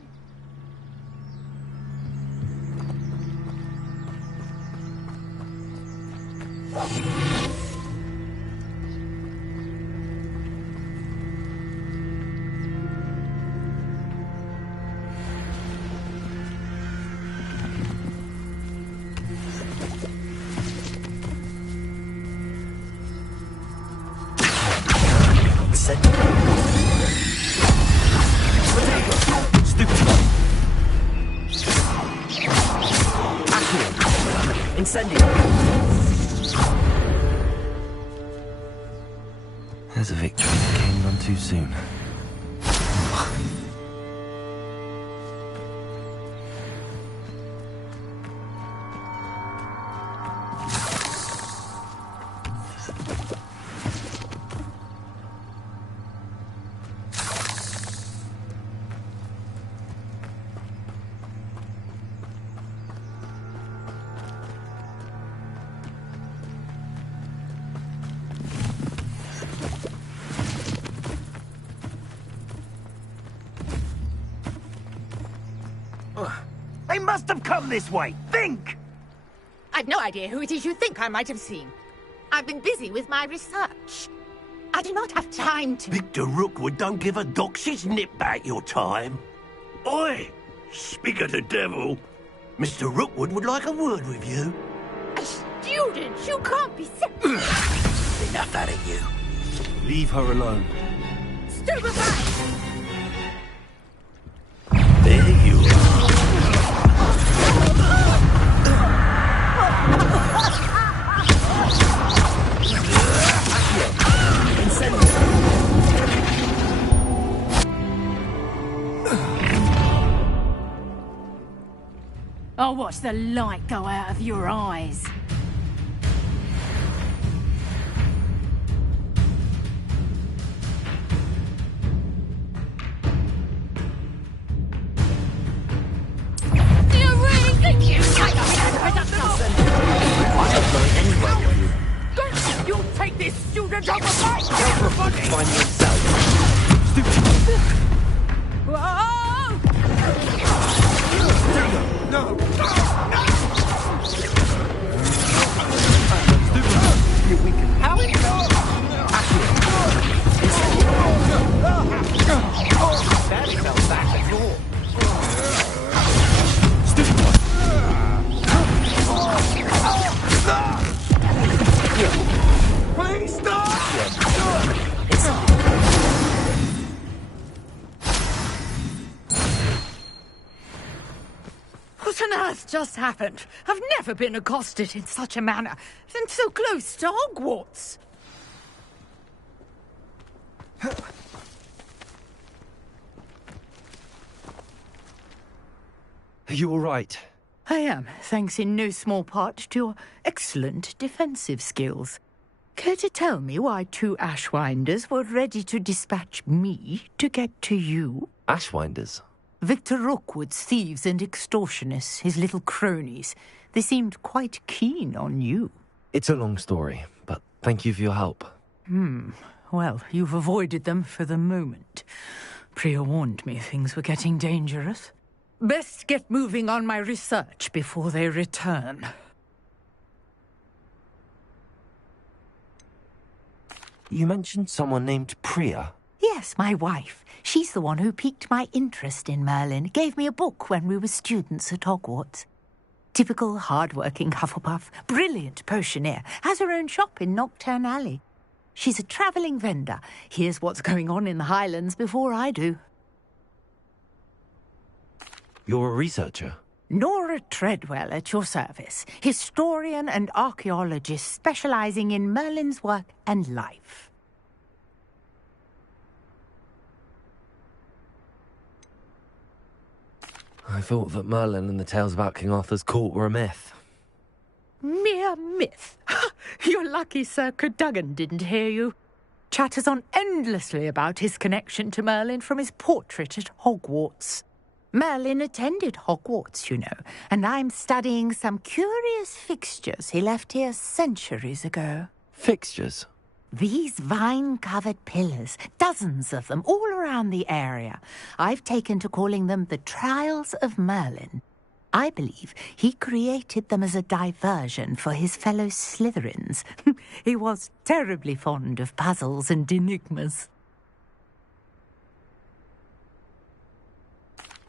There's a victory that came none too soon. They must have come this way. Think! I've no idea who it is you think I might have seen. I've been busy with my research. I do not have time to... Victor Rookwood don't give a dox's nip back your time. Oi! Speak of the devil. Mr. Rookwood would like a word with you. A student? You can't be serious. Enough out of you. Leave her alone. Stupefy! There you are. I'll watch the light go out of your eyes. Do you really think you might Don't you take this student over my everybody! Find yourself. Whoa! No! How is Barely fell back at all. Please stop! What on earth just happened? I've never been accosted in such a manner, and so close to Hogwarts. Are you all right? I am, thanks in no small part to your excellent defensive skills. Care to tell me why 2 Ashwinders were ready to dispatch me to get to you? Ashwinders? Victor Rookwood's thieves and extortionists, his little cronies. They seemed quite keen on you. It's a long story, but thank you for your help. Well, you've avoided them for the moment. Priya warned me things were getting dangerous. Best get moving on my research before they return. You mentioned someone named Priya. Yes, my wife. She's the one who piqued my interest in Merlin. Gave me a book when we were students at Hogwarts. Typical hard-working Hufflepuff, brilliant potioneer, has her own shop in Knockturn Alley. She's a travelling vendor. Hears what's going on in the Highlands before I do. You're a researcher? Nora Treadwell at your service. Historian and archaeologist specialising in Merlin's work and life. I thought that Merlin and the tales about King Arthur's court were a myth. Mere myth. You're lucky Sir Cadogan didn't hear you. Chatters on endlessly about his connection to Merlin from his portrait at Hogwarts. Merlin attended Hogwarts, you know, and I'm studying some curious fixtures he left here centuries ago. Fixtures? These vine-covered pillars, dozens of them, all around the area. I've taken to calling them the Trials of Merlin. I believe he created them as a diversion for his fellow Slytherins. He was terribly fond of puzzles and enigmas.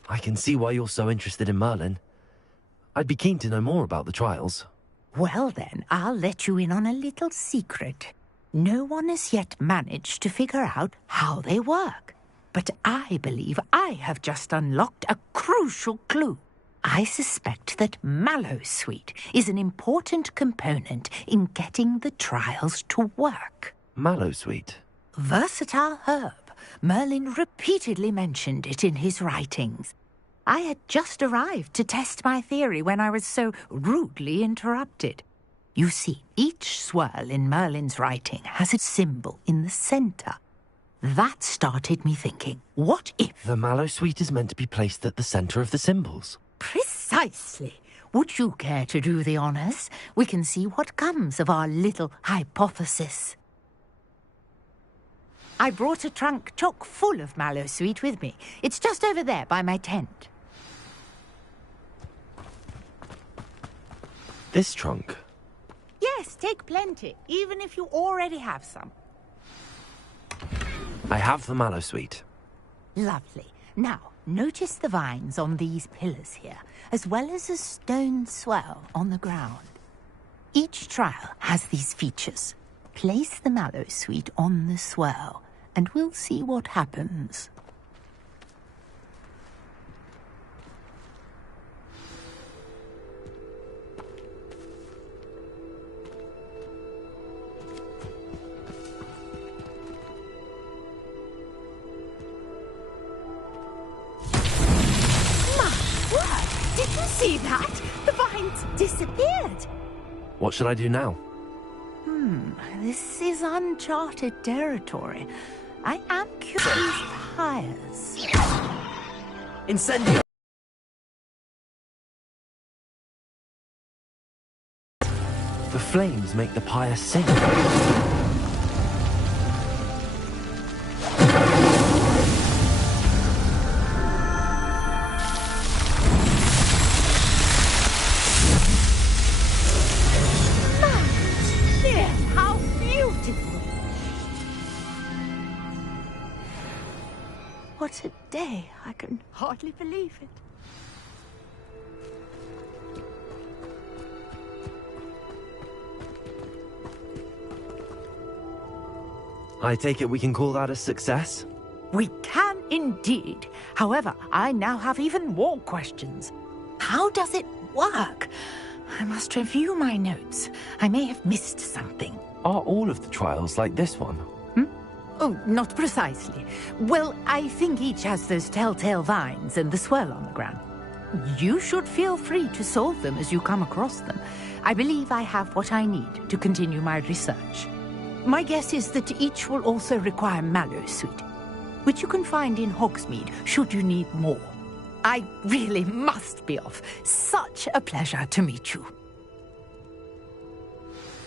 I can see why you're so interested in Merlin. I'd be keen to know more about the trials. Well then, I'll let you in on a little secret. No one has yet managed to figure out how they work. But I believe I have just unlocked a crucial clue. I suspect that Mallowsweet is an important component in getting the trials to work. Mallowsweet? Versatile herb. Merlin repeatedly mentioned it in his writings. I had just arrived to test my theory when I was so rudely interrupted. You see, each swirl in Merlin's writing has a symbol in the centre. That started me thinking, what if... The Mallowsweet is meant to be placed at the centre of the symbols. Precisely. Would you care to do the honours? We can see what comes of our little hypothesis. I brought a trunk chock full of Mallowsweet with me. It's just over there by my tent. This trunk? Yes, take plenty, even if you already have some. I have the Mallowsweet. Lovely. Now, notice the vines on these pillars here, as well as a stone swell on the ground. Each trial has these features. Place the Mallowsweet on the swell, and we'll see what happens. Did you see that? The vines disappeared. What should I do now? This is uncharted territory. I am curious. Pyres. Incendio! The flames make the pyre sing. What a day. I can hardly believe it. I take it we can call that a success? We can indeed. However, I now have even more questions. How does it work? I must review my notes. I may have missed something. Are all of the trials like this one? Oh, not precisely. Well, I think each has those telltale vines and the swirl on the ground. you should feel free to solve them as you come across them. I believe I have what I need to continue my research. My guess is that each will also require mallow sweet, which you can find in Hogsmeade should you need more. I really must be off. Such a pleasure to meet you.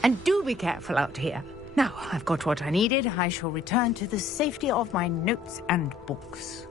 And do be careful out here. Now, I've got what I needed. I shall return to the safety of my notes and books.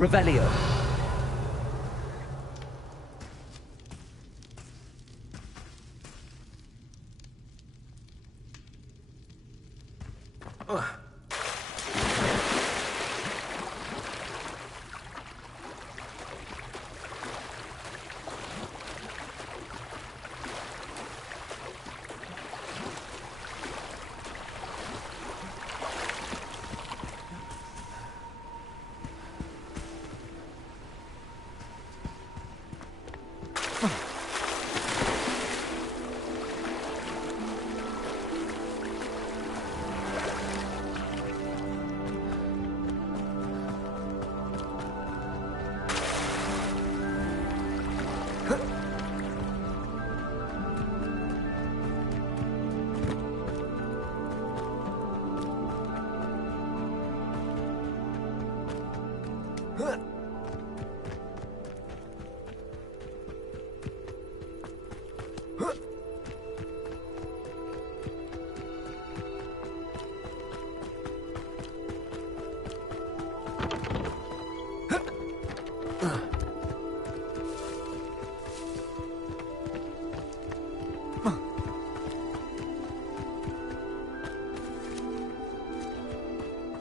Revelio.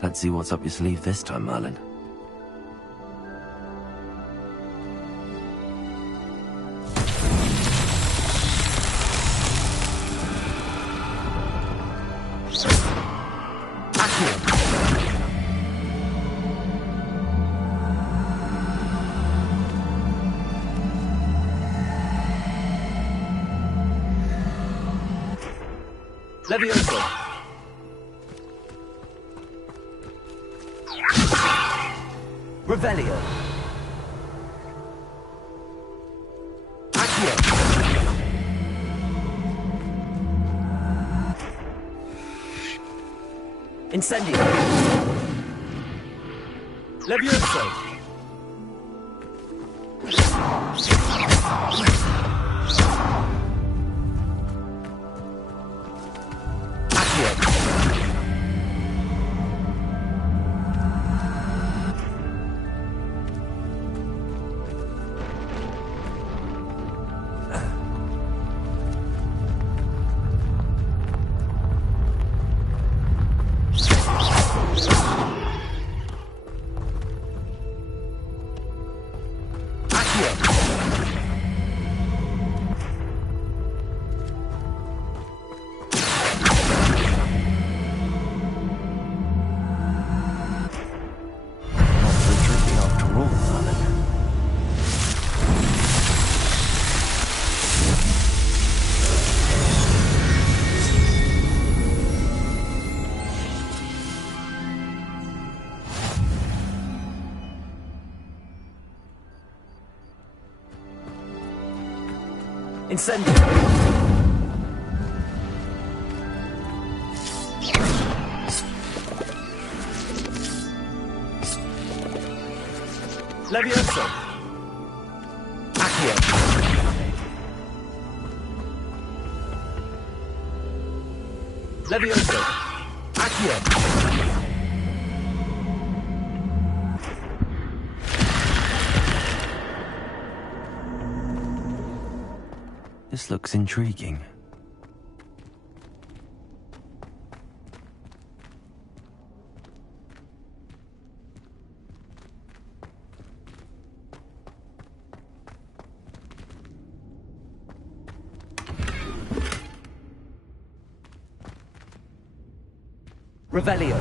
Let's see what's up your sleeve this time, Merlin. Levioso. Revelio. Accio. Incendio. Levioso. Incendio. Levioso. Accio. Levioso. Accio. This looks intriguing. Revelio.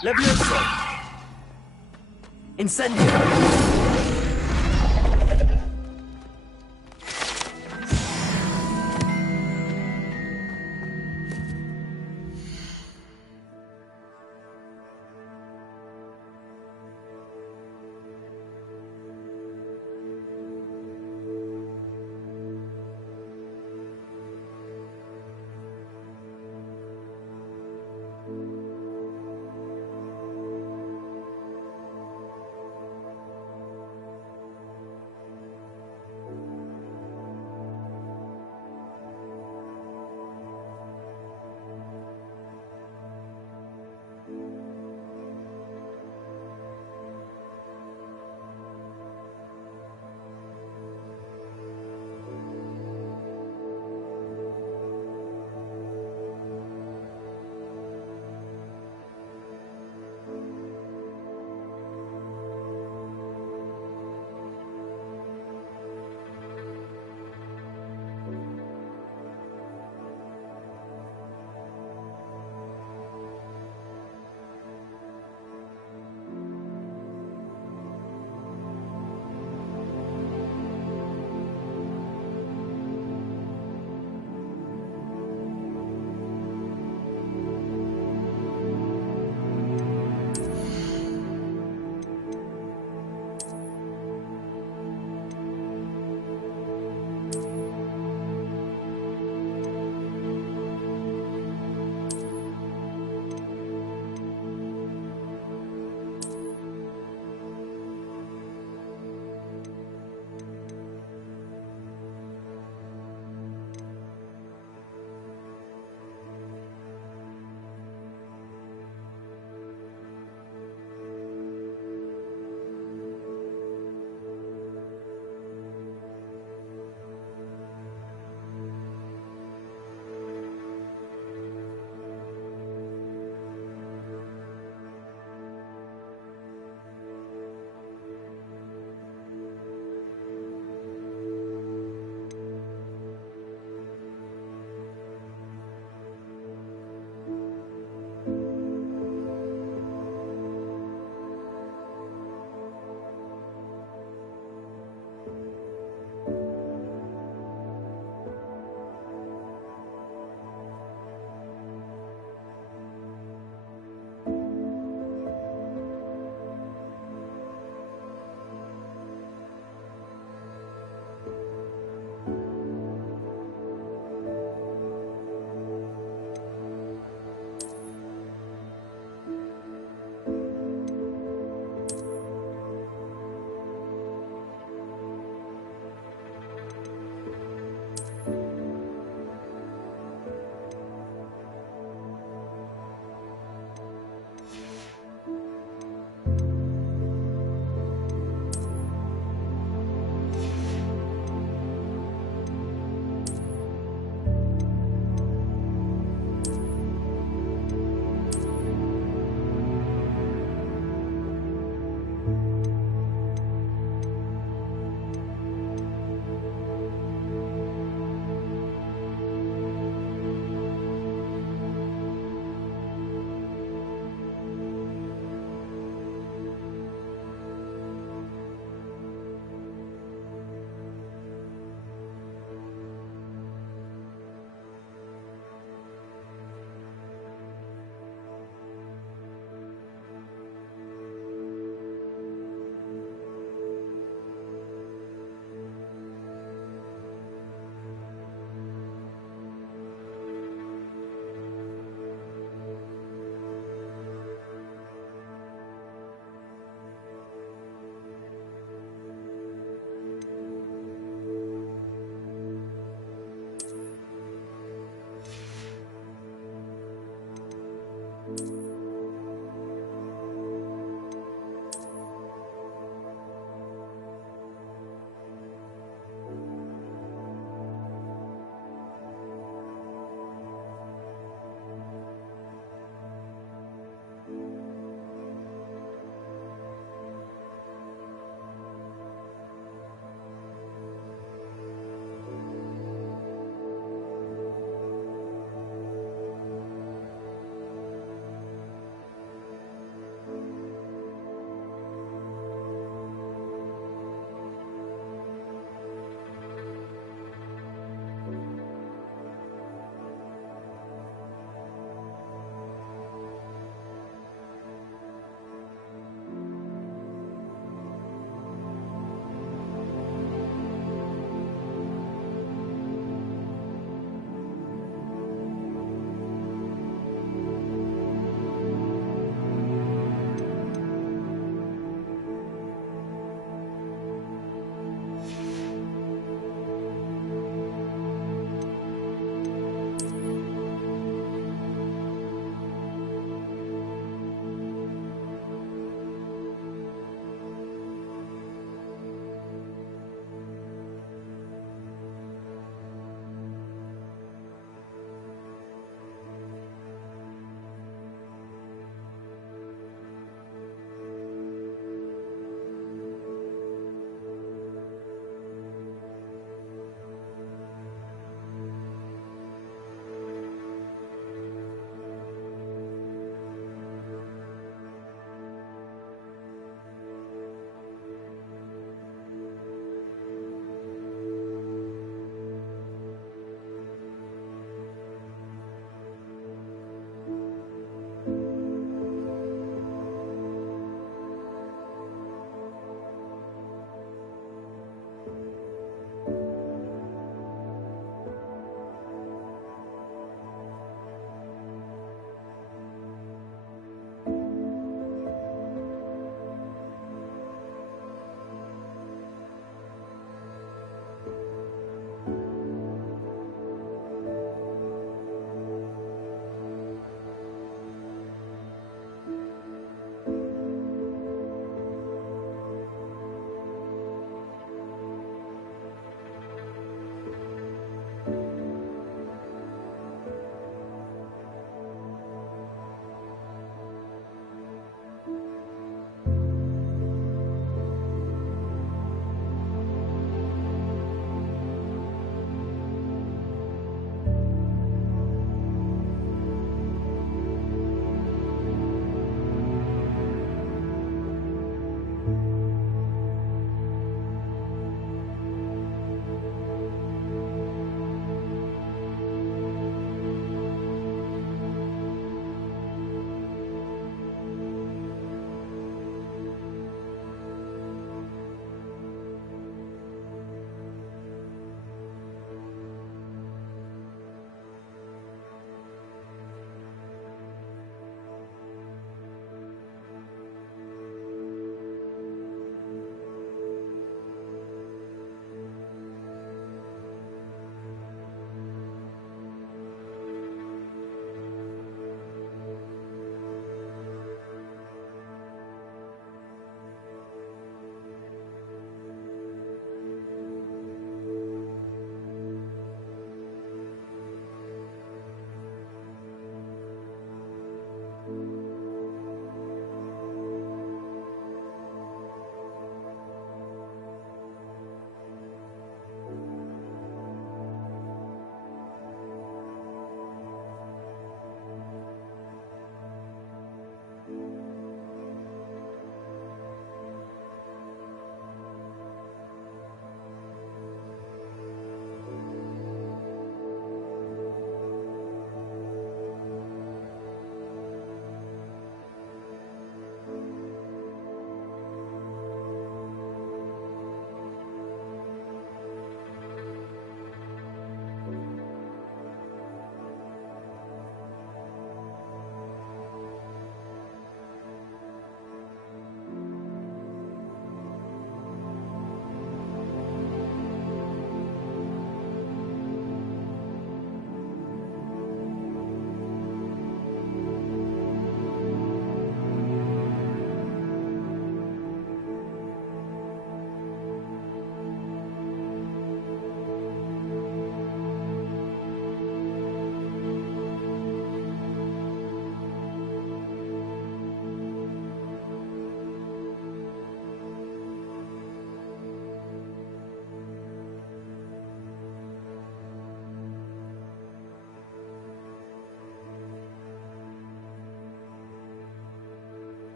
Levioso! Incendio!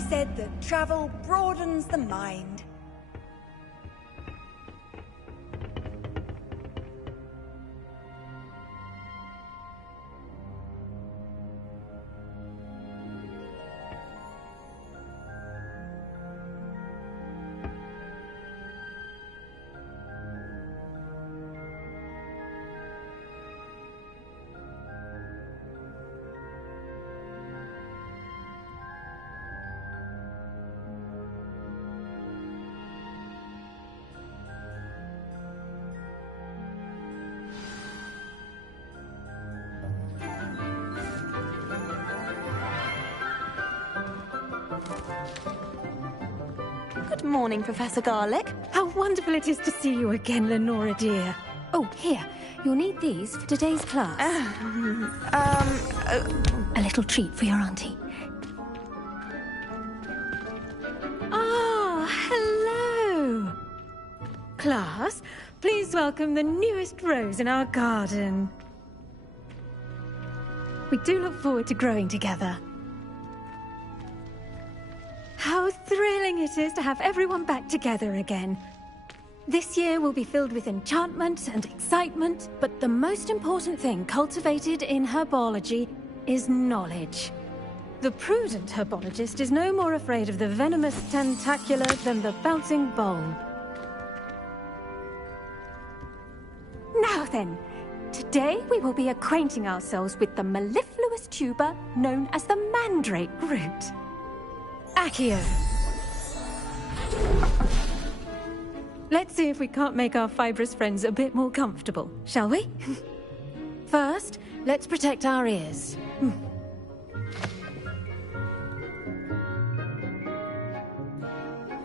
always said that travel broadens the mind. Good morning, Professor Garlick. How wonderful it is to see you again, Lenora dear. Oh, here. You'll need these for today's class. A little treat for your auntie. Ah, hello. Class, please welcome the newest rose in our garden. We do look forward to growing together. How thrilling it is to have everyone back together again. This year will be filled with enchantment and excitement, but the most important thing cultivated in herbology is knowledge. The prudent herbologist is no more afraid of the venomous tentacula than the bouncing bulb. Now then, today we will be acquainting ourselves with the mellifluous tuber known as the mandrake root. Accio. Let's see if we can't make our fibrous friends a bit more comfortable, shall we? First, let's protect our ears.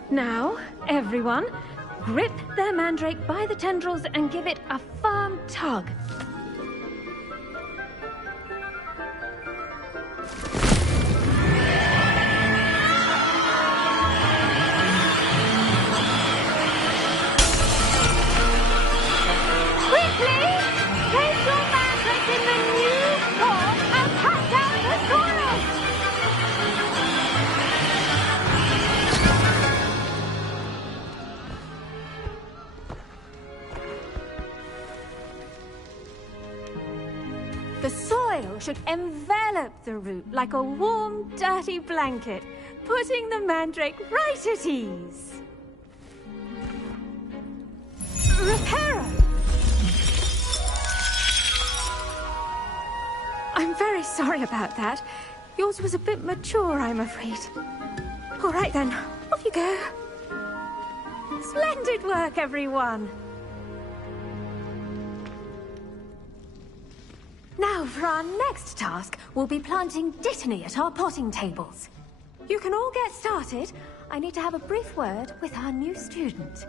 Now, everyone, grip their mandrake by the tendrils and give it a firm tug. The soil should envelop the root like a warm, dirty blanket, putting the mandrake right at ease. Reparo! I'm very sorry about that. Yours was a bit mature, I'm afraid. All right then, off you go. Splendid work, everyone! Now, for our next task, we'll be planting Dittany at our potting tables. You can all get started. I need to have a brief word with our new student.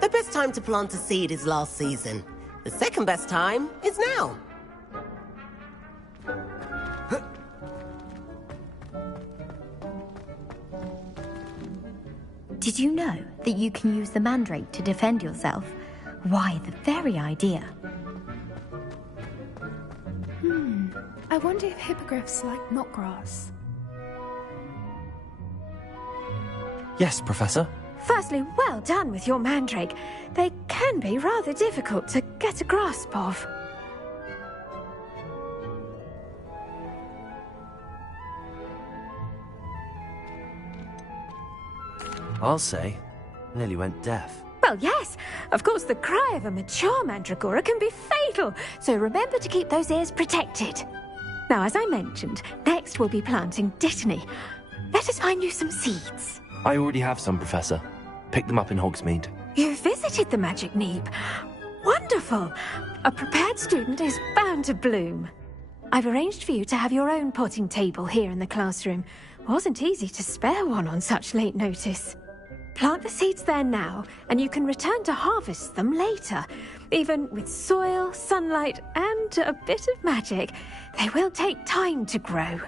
The best time to plant a seed is last season. The second best time is now. Did you know that you can use the mandrake to defend yourself? Why, the very idea. I wonder if hippogriffs like knotgrass. Yes, Professor. Firstly, well done with your mandrake. They can be rather difficult to get a grasp of. I'll say, nearly went deaf. Well, yes. Of course, the cry of a mature mandragora can be fatal, so remember to keep those ears protected. Now, as I mentioned, next we'll be planting dittany. Let us find you some seeds. I already have some, Professor. Picked them up in Hogsmeade. You visited the Magic Neep. Wonderful. A prepared student is bound to bloom. I've arranged for you to have your own potting table here in the classroom. Wasn't easy to spare one on such late notice. Plant the seeds there now, and you can return to harvest them later. Even with soil, sunlight, and a bit of magic, they will take time to grow.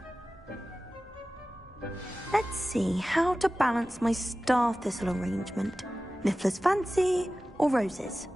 Let's see how to balance my star thistle arrangement. Niffler's fancy or roses?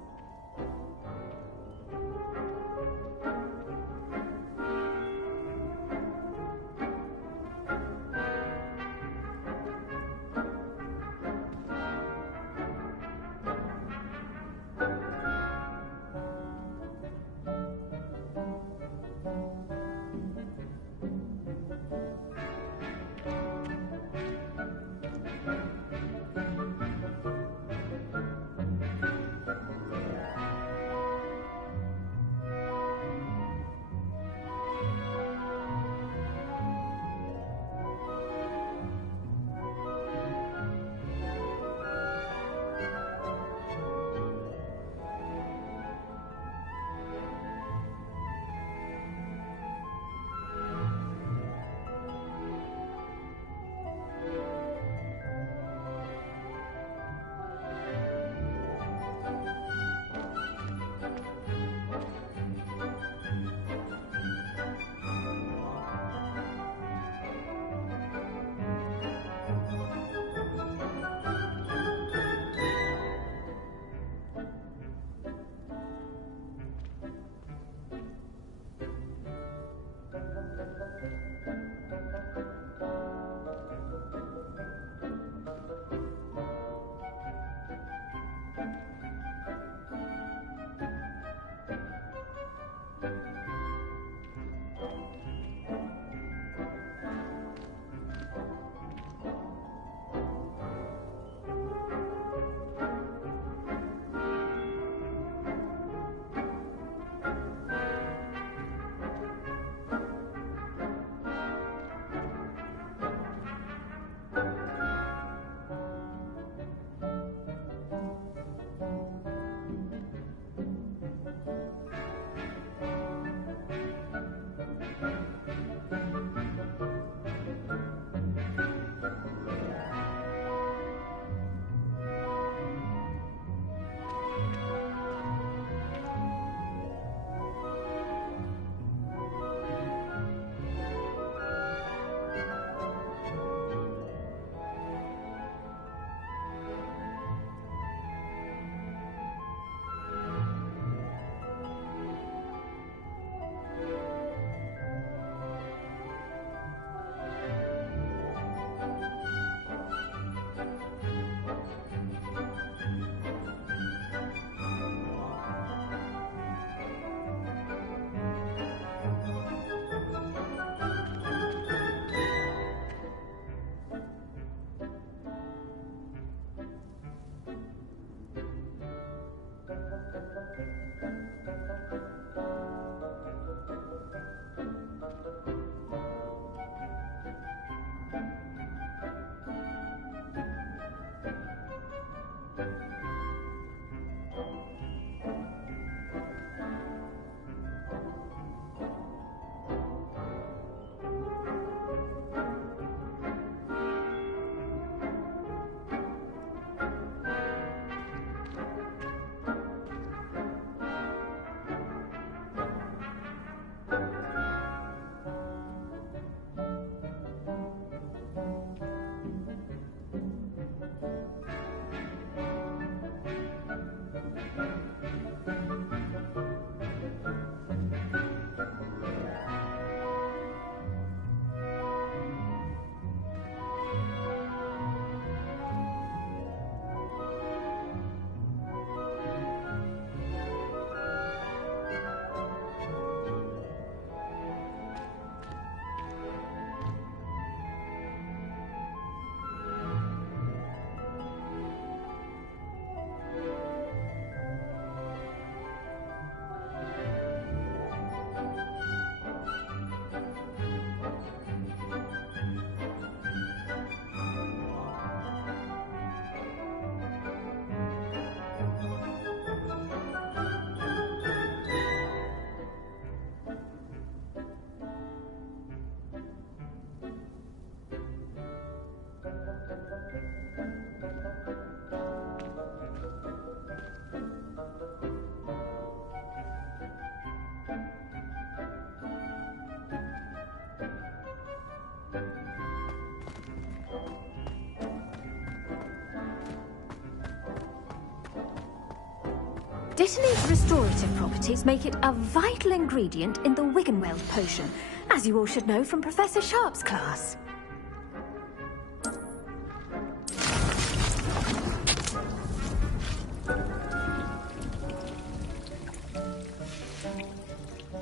Dittany's restorative properties make it a vital ingredient in the Wiggenweld potion, as you all should know from Professor Sharp's class.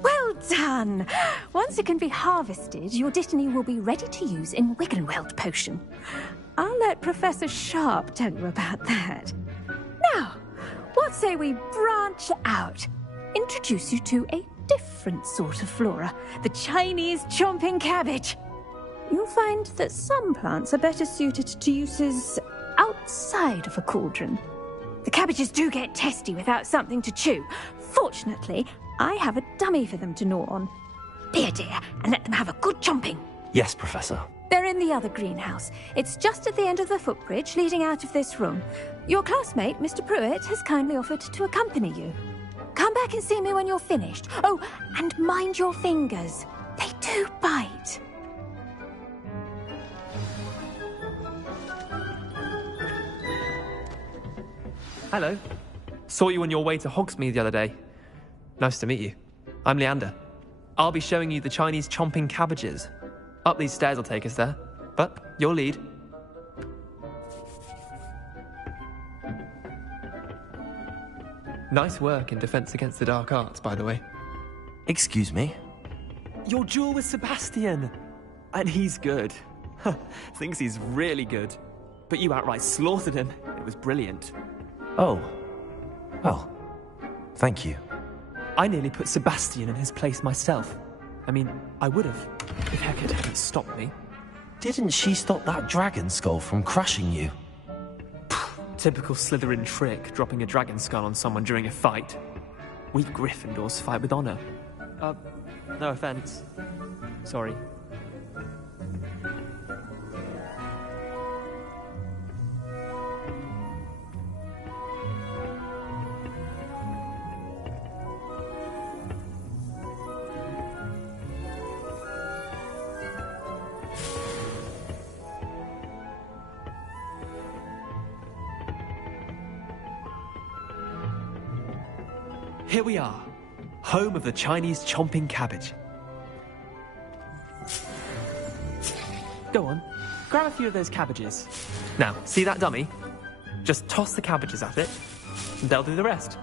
Well done! Once it can be harvested, your Dittany will be ready to use in Wiggenweld potion. I'll let Professor Sharp tell you about that. Now, what say we branch out? Introduce you to a different sort of flora, the Chinese chomping cabbage. You'll find that some plants are better suited to uses outside of a cauldron. The cabbages do get testy without something to chew. Fortunately, I have a dummy for them to gnaw on. Here, dear, and let them have a good chomping. Yes, Professor. They're in the other greenhouse. It's just at the end of the footbridge leading out of this room. Your classmate, Mr. Pruitt, has kindly offered to accompany you. Come back and see me when you're finished. Oh, and mind your fingers. They do bite. Hello. Saw you on your way to Hogsmeade the other day. Nice to meet you. I'm Leander. I'll be showing you the Chinese chomping cabbages. Up these stairs will take us there, but your lead. Nice work in Defense Against the Dark Arts, by the way. Excuse me? Your duel with Sebastian! And he's good. Thinks he's really good. But you outright slaughtered him. It was brilliant. Oh. Well, thank you. I nearly put Sebastian in his place myself. I mean, I would have, if Hecate hadn't stopped me. Didn't she stop that dragon skull from crushing you? Typical Slytherin trick, dropping a dragon skull on someone during a fight. We Gryffindors fight with honor. No offense. Sorry. Here we are, home of the Chinese chomping cabbage. Go on, grab a few of those cabbages. Now, see that dummy? Just toss the cabbages at it, and they'll do the rest.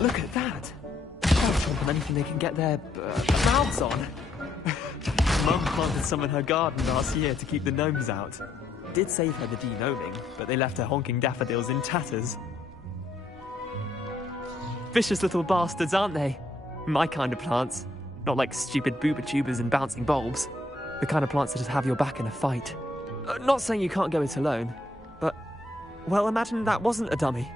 Look at that! They'll chomp on anything they can get their mouths on. Mum planted some in her garden last year to keep the gnomes out. Did save her the de-gnoming, but they left her honking daffodils in tatters. Vicious little bastards, aren't they? My kind of plants. Not like stupid booba tubers and bouncing bulbs. The kind of plants that just have your back in a fight. Not saying you can't go it alone, but... well, imagine that wasn't a dummy.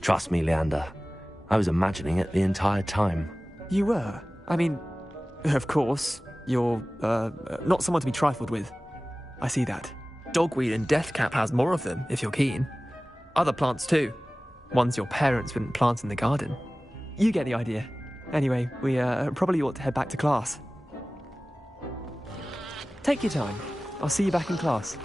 Trust me, Leander. I was imagining it the entire time. You were? I mean, of course, you're, not someone to be trifled with. I see that. Dogweed and deathcap has more of them, if you're keen. Other plants too. Ones your parents wouldn't plant in the garden. You get the idea. Anyway, we, probably ought to head back to class. Take your time. I'll see you back in class.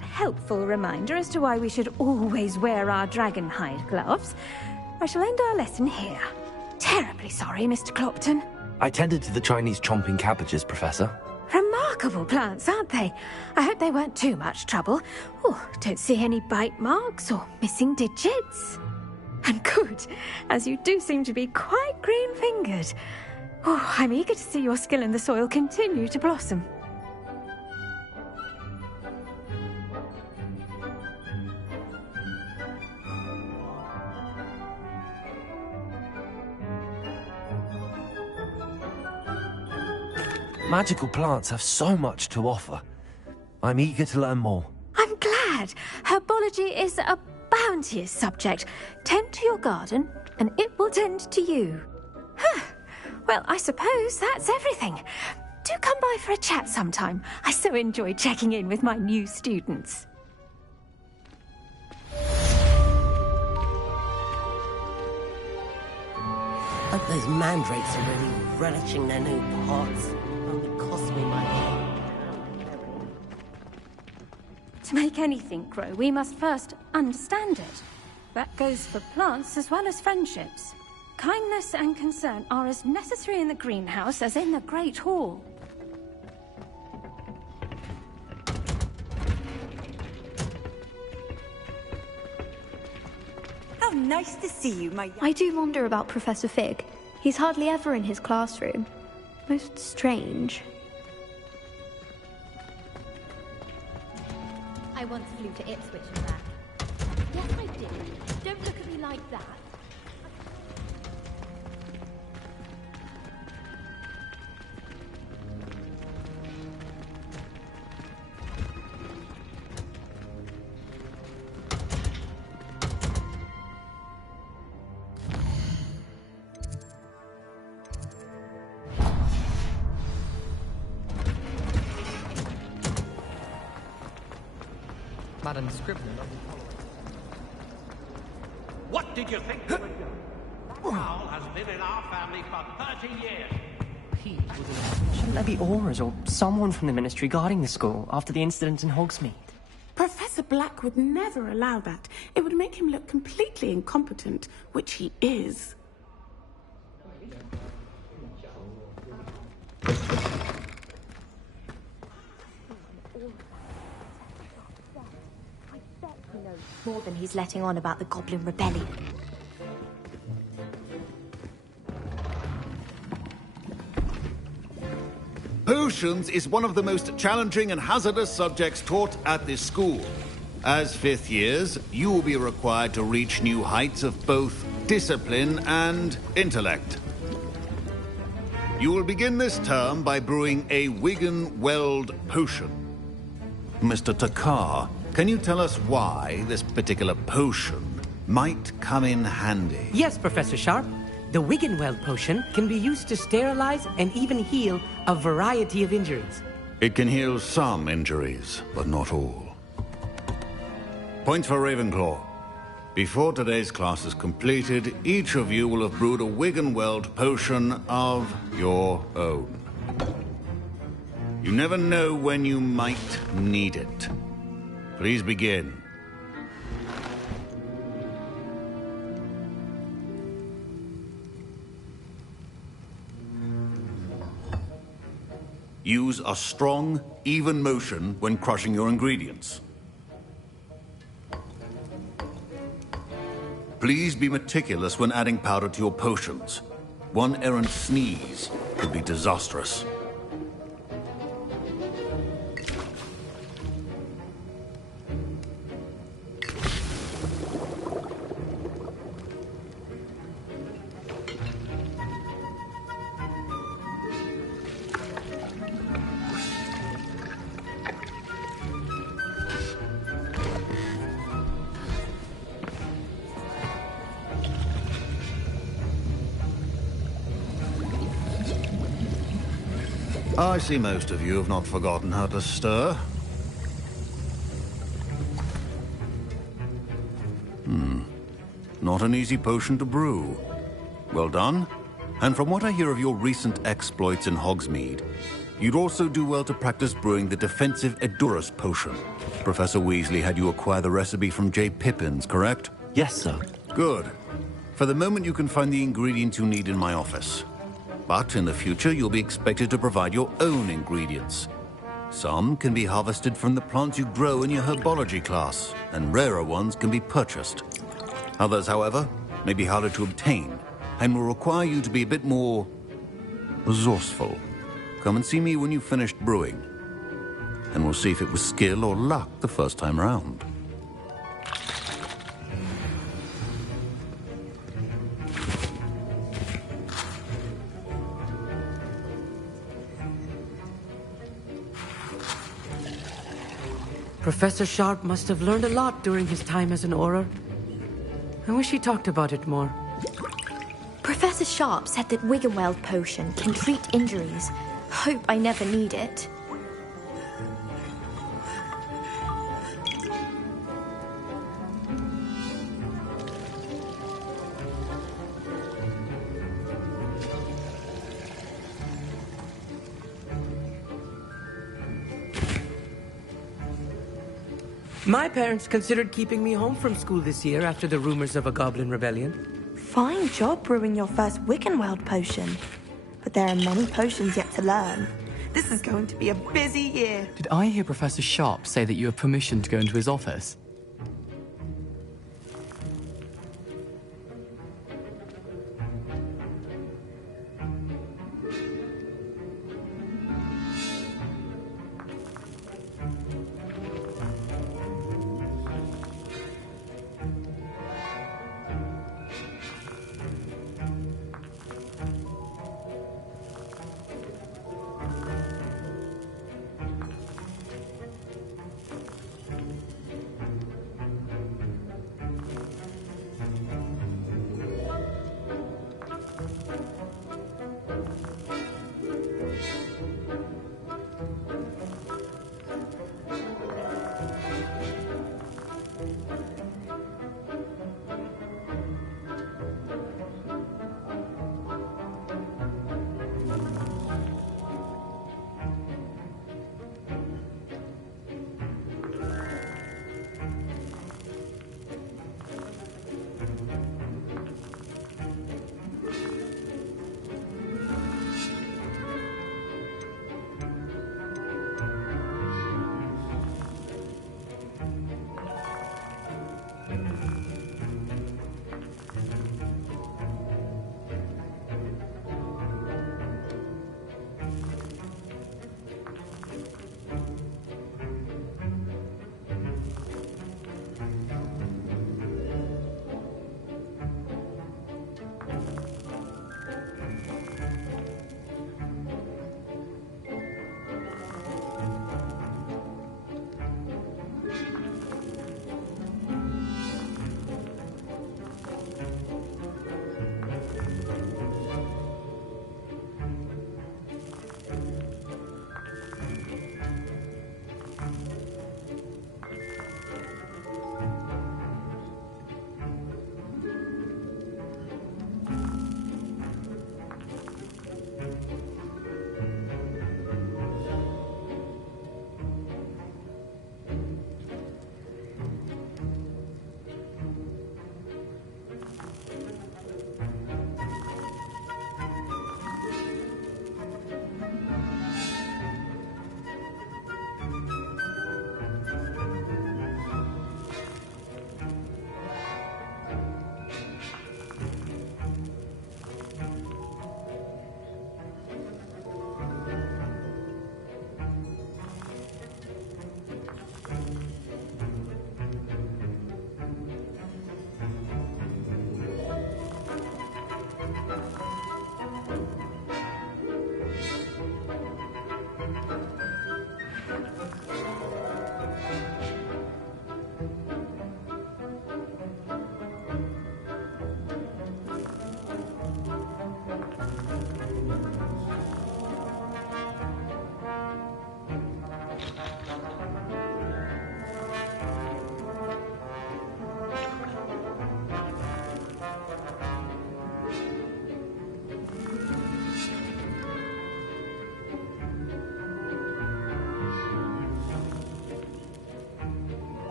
Helpful reminder as to why we should always wear our dragon hide gloves. I shall end our lesson here. Terribly sorry, Mr. Clopton. I tended to the Chinese chomping cabbages, Professor. Remarkable plants, aren't they? I hope they weren't too much trouble. Oh, don't see any bite marks or missing digits. And good, as you do seem to be quite green-fingered. Oh, I'm eager to see your skill in the soil continue to blossom. Magical plants have so much to offer. I'm eager to learn more. I'm glad. Herbology is a bounteous subject. Tend to your garden, and it will tend to you. Huh. Well, I suppose that's everything. Do come by for a chat sometime. I so enjoy checking in with my new students. Hope those mandrakes are really relishing their new pots. Only cost me my head. To make anything grow, we must first understand it. That goes for plants as well as friendships. Kindness and concern are as necessary in the greenhouse as in the Great Hall. How nice to see you, my... I do wonder about Professor Fig. He's hardly ever in his classroom. Most strange. I once flew to Ipswich and back. Yes, I did. Don't look at me like that. Madam Scrivener. What did you think you would do? Raoul has been in our family for 30 years. Shouldn't there be aurors or someone from the ministry guarding the school after the incident in Hogsmeade? Professor Black would never allow that. It would make him look completely incompetent, which he is. More than he's letting on about the Goblin Rebellion. Potions is one of the most challenging and hazardous subjects taught at this school. As fifth years, you will be required to reach new heights of both discipline and intellect. You will begin this term by brewing a Wigan-Weld potion. Mr. Takar, can you tell us why this particular potion might come in handy? Yes, Professor Sharp. The Wigan-Weld potion can be used to sterilize and even heal a variety of injuries. It can heal some injuries, but not all. Point for Ravenclaw. Before today's class is completed, each of you will have brewed a Wigan-Weld potion of your own. You never know when you might need it. Please begin. Use a strong, even motion when crushing your ingredients. Please be meticulous when adding powder to your potions. One errant sneeze could be disastrous. I see most of you have not forgotten how to stir. Not an easy potion to brew. Well done. And from what I hear of your recent exploits in Hogsmeade, you'd also do well to practice brewing the defensive Edurus potion. Professor Weasley had you acquire the recipe from J. Pippins, correct? Yes, sir. Good. For the moment, you can find the ingredients you need in my office. But in the future, you'll be expected to provide your own ingredients. Some can be harvested from the plants you grow in your herbology class, and rarer ones can be purchased. Others, however, may be harder to obtain, and will require you to be a bit more resourceful. Come and see me when you've finished brewing, and we'll see if it was skill or luck the first time round. Professor Sharp must have learned a lot during his time as an Auror. I wish he talked about it more. Professor Sharp said that Wiggenweld potion can treat injuries. Hope I never need it. My parents considered keeping me home from school this year after the rumors of a goblin rebellion. Fine job brewing your first Wiggenweld potion. But there are many potions yet to learn. This is going to be a busy year. Did I hear Professor Sharp say that you have permission to go into his office?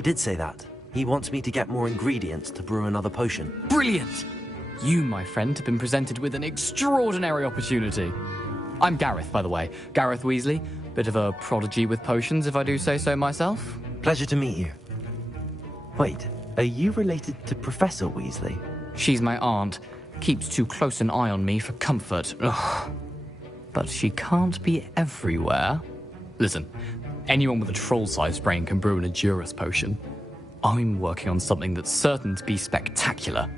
He did say that. He wants me to get more ingredients to brew another potion. Brilliant! You, my friend, have been presented with an extraordinary opportunity. I'm Gareth, by the way. Gareth Weasley. Bit of a prodigy with potions, if I do say so myself. Pleasure to meet you. Wait, are you related to Professor Weasley? She's my aunt. Keeps too close an eye on me for comfort. Ugh. But she can't be everywhere. Listen, anyone with a troll-sized brain can brew an Edurus potion. I'm working on something that's certain to be spectacular.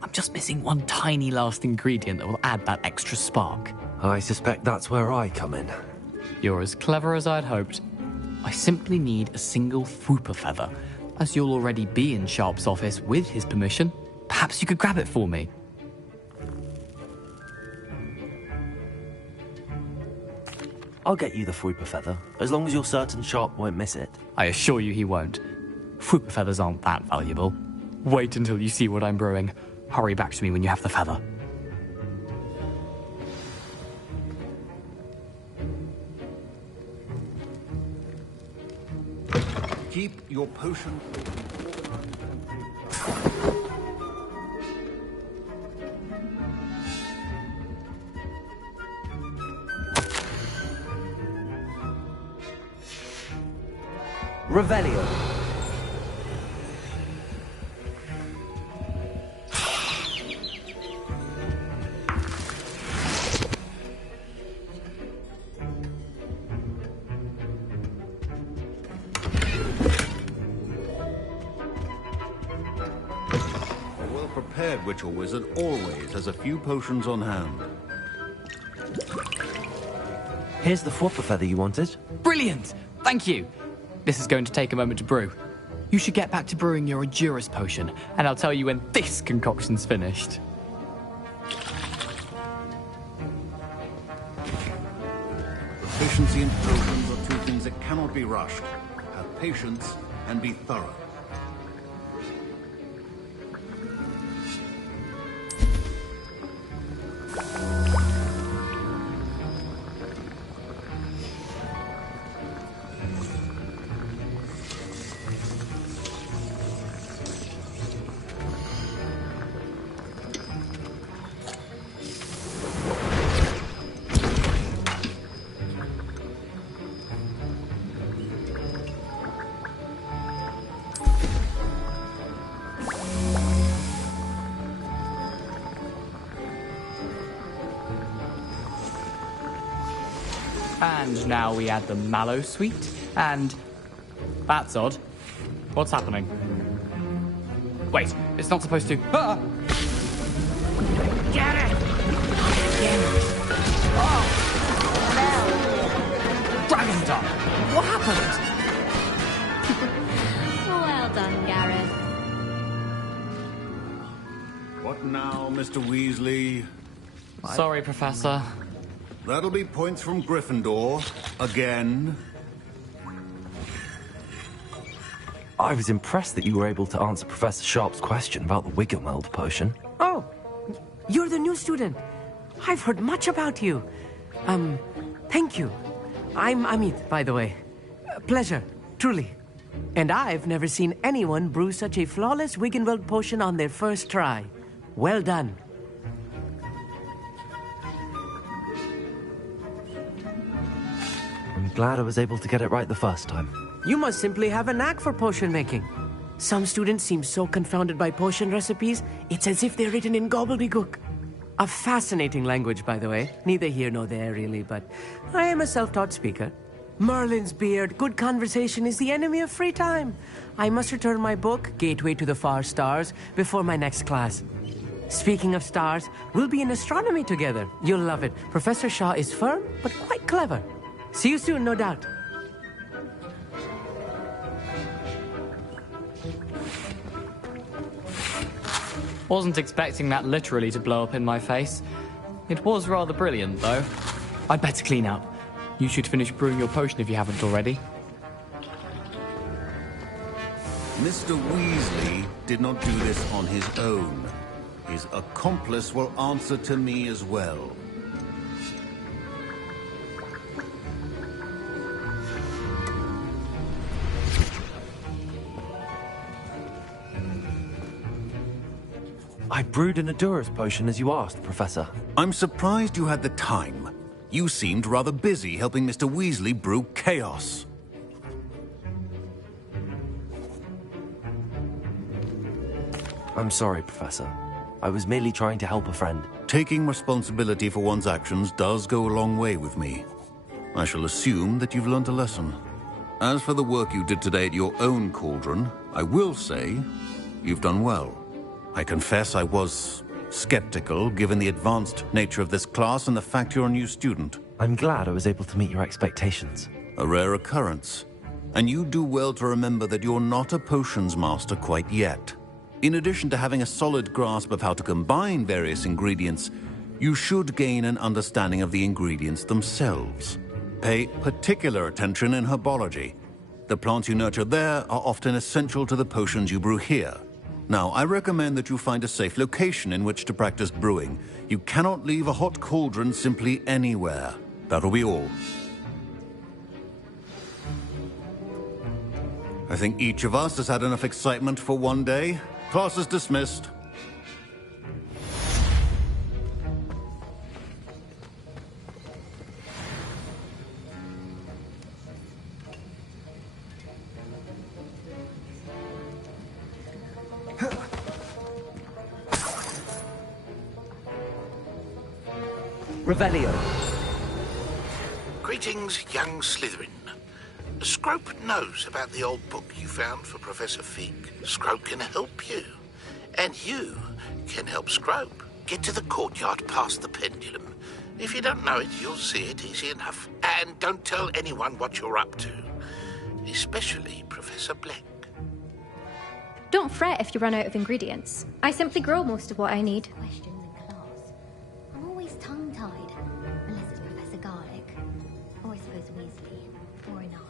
I'm just missing one tiny last ingredient that will add that extra spark. I suspect that's where I come in. You're as clever as I'd hoped. I simply need a single Fwooper feather. As you'll already be in Sharp's office with his permission, perhaps you could grab it for me. I'll get you the Fwooper feather, as long as you're certain Sharp won't miss it. I assure you he won't. Fwooper feathers aren't that valuable. Wait until you see what I'm brewing. Hurry back to me when you have the feather. Keep your potion. Revelio. Prepared Witcher Wizard always has a few potions on hand. Here's the Fwooper feather you wanted. Brilliant! Thank you! This is going to take a moment to brew. You should get back to brewing your Edurus potion, and I'll tell you when this concoction's finished. Efficiency and potions are two things that cannot be rushed. Have patience and be thorough. And now we add the mallow sweet, and... That's odd. What's happening? Wait, it's not supposed to... Ah! Get it! Dragon Dog! What happened? Well done, Gareth. What now, Mr. Weasley? Sorry, Professor. That'll be points from Gryffindor. Again. I was impressed that you were able to answer Professor Sharp's question about the Wiggenweld potion. Oh, you're the new student. I've heard much about you. Thank you. I'm Amit, by the way. Pleasure, truly. And I've never seen anyone brew such a flawless Wiggenweld potion on their first try. Well done. I'm glad I was able to get it right the first time. You must simply have a knack for potion making. Some students seem so confounded by potion recipes, it's as if they're written in gobbledygook. A fascinating language, by the way. Neither here nor there, really, but I am a self-taught speaker. Merlin's beard, good conversation is the enemy of free time. I must return my book, Gateway to the Far Stars, before my next class. Speaking of stars, we'll be in astronomy together. You'll love it. Professor Shaw is firm, but quite clever. See you soon, no doubt. Wasn't expecting that literally to blow up in my face. It was rather brilliant, though. I'd better clean up. You should finish brewing your potion if you haven't already. Mr. Weasley did not do this on his own. His accomplice will answer to me as well. I brewed an Adura's potion as you asked, Professor. I'm surprised you had the time. You seemed rather busy helping Mr. Weasley brew chaos. I'm sorry, Professor. I was merely trying to help a friend. Taking responsibility for one's actions does go a long way with me. I shall assume that you've learnt a lesson. As for the work you did today at your own cauldron, I will say you've done well. I confess I was skeptical, given the advanced nature of this class and the fact you're a new student. I'm glad I was able to meet your expectations. A rare occurrence. And you do well to remember that you're not a potions master quite yet. In addition to having a solid grasp of how to combine various ingredients, you should gain an understanding of the ingredients themselves. Pay particular attention in herbology. The plants you nurture there are often essential to the potions you brew here. Now, I recommend that you find a safe location in which to practice brewing. You cannot leave a hot cauldron simply anywhere. That'll be all. I think each of us has had enough excitement for one day. Class is dismissed. Revelio. Greetings, young Slytherin. Scrope knows about the old book you found for Professor Fig. Scrope can help you. And you can help Scrope. Get to the courtyard past the pendulum. If you don't know it, you'll see it easy enough. And don't tell anyone what you're up to. Especially Professor Black. Don't fret if you run out of ingredients. I simply grow most of what I need. Questions in class. I'm always tongue-tied. Unless it's Professor Garlic. Or I suppose Weasley. Or an I.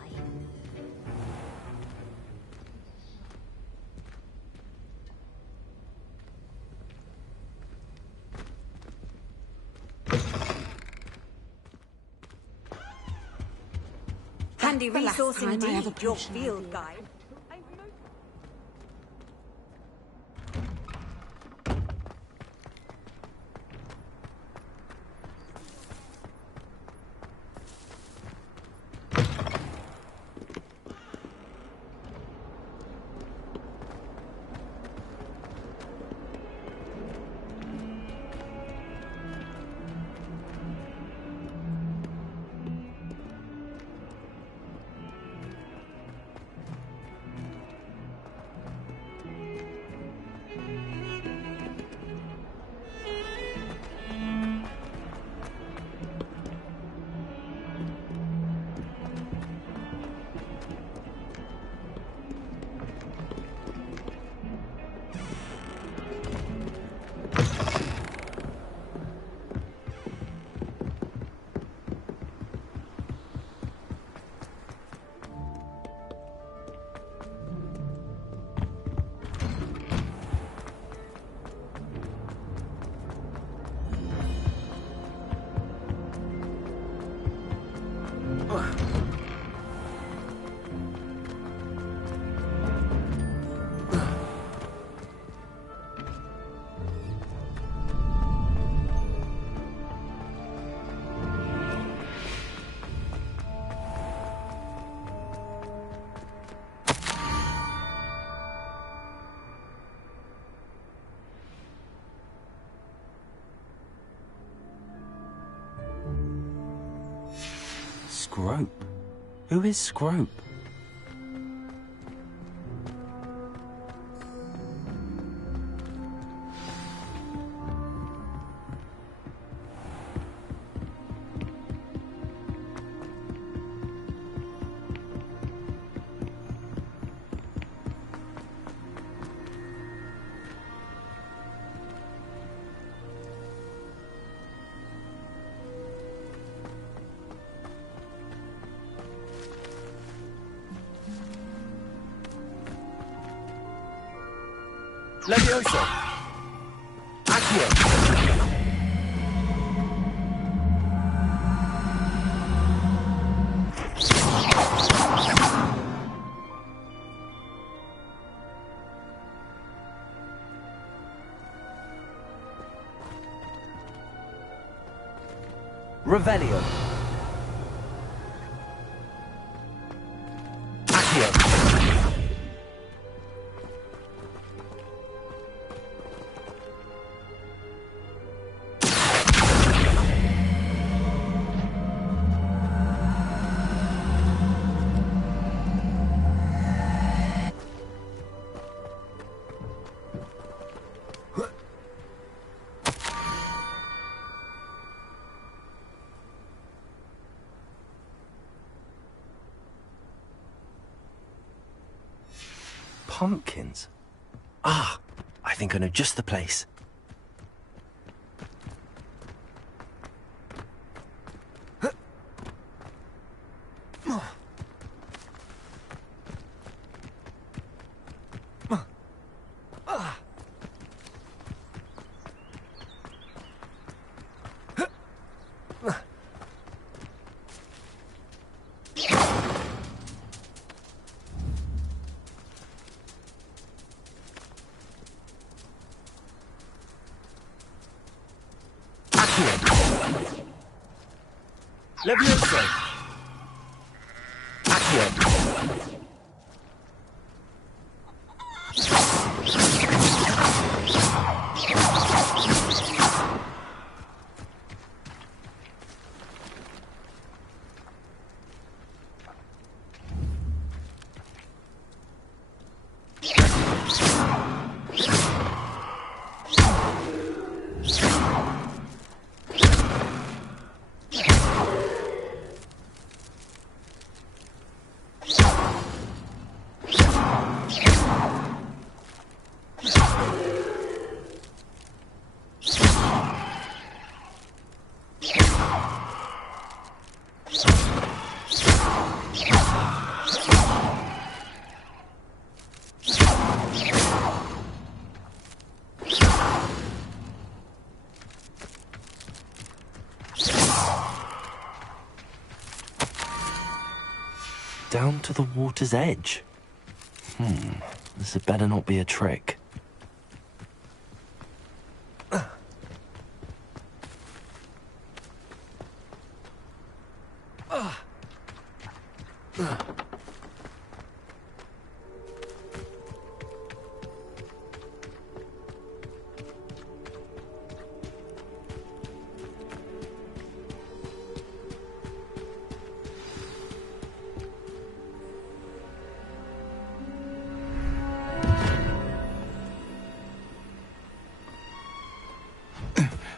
Handy The last resource time I have a indeed, your potion. field guide. Scrope? Who is Scrope? Levioso! Accio! Revelio. Accio. Pumpkins? Ah, I think I know just the place. Levioso. Accio. Down to the water's edge. This had better not be a trick.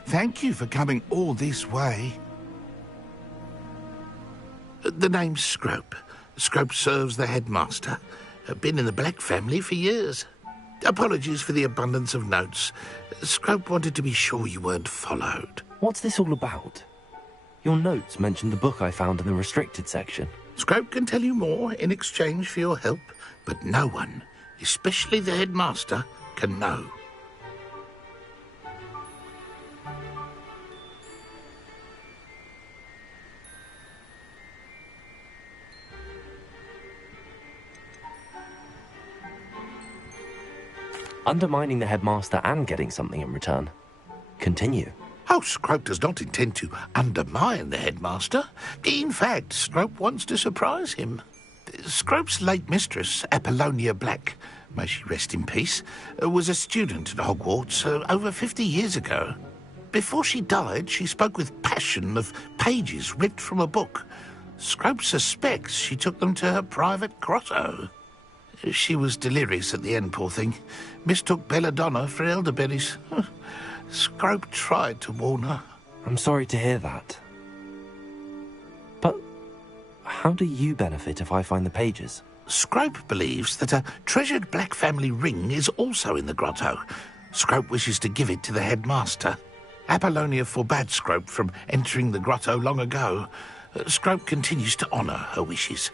Thank you for coming all this way. The name's Scrope. Scrope serves the headmaster. Been in the Black family for years. Apologies for the abundance of notes. Scrope wanted to be sure you weren't followed. What's this all about? Your notes mentioned the book I found in the restricted section. Scrope can tell you more in exchange for your help, but no one, especially the headmaster, can know. Undermining the headmaster and getting something in return. Continue. Oh, Scrope does not intend to undermine the headmaster. In fact, Scrope wants to surprise him. Scrope's late mistress, Apollonia Black, may she rest in peace, was a student at Hogwarts over 50 years ago. Before she died, she spoke with passion of pages ripped from a book. Scrope suspects she took them to her private grotto. She was delirious at the end, poor thing. Mistook belladonna for elderberries. Scrope tried to warn her. I'm sorry to hear that. But how do you benefit if I find the pages? Scrope believes that a treasured Black family ring is also in the grotto. Scrope wishes to give it to the headmaster. Apollonia forbade Scrope from entering the grotto long ago. Scrope continues to honour her wishes.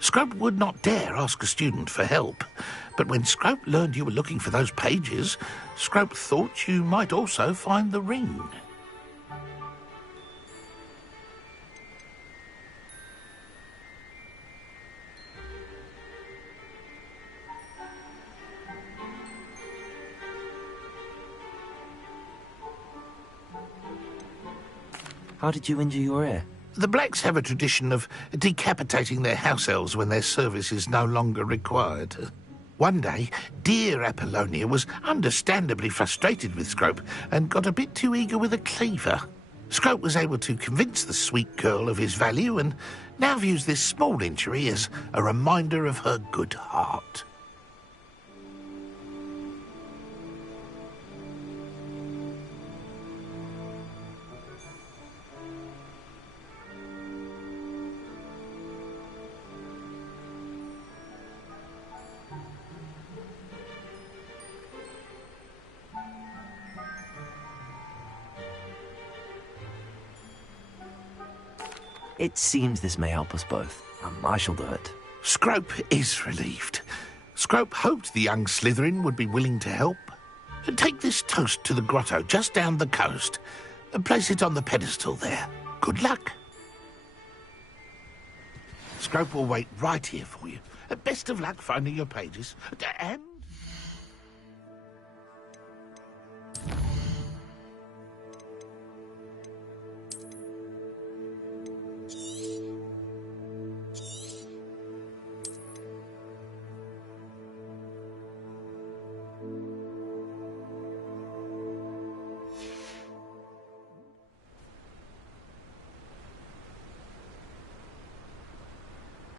Scrope would not dare ask a student for help, but when Scrope learned you were looking for those pages, Scrope thought you might also find the ring. How did you injure your ear? The Blacks have a tradition of decapitating their house elves when their service is no longer required. One day, dear Apollonia was understandably frustrated with Scrope and got a bit too eager with a cleaver. Scrope was able to convince the sweet girl of his value and now views this small injury as a reminder of her good heart. It seems this may help us both. I shall do it. Scrope is relieved. Scrope hoped the young Slytherin would be willing to help. Take this toast to the grotto just down the coast and place it on the pedestal there. Good luck. Scrope will wait right here for you. Best of luck finding your pages. And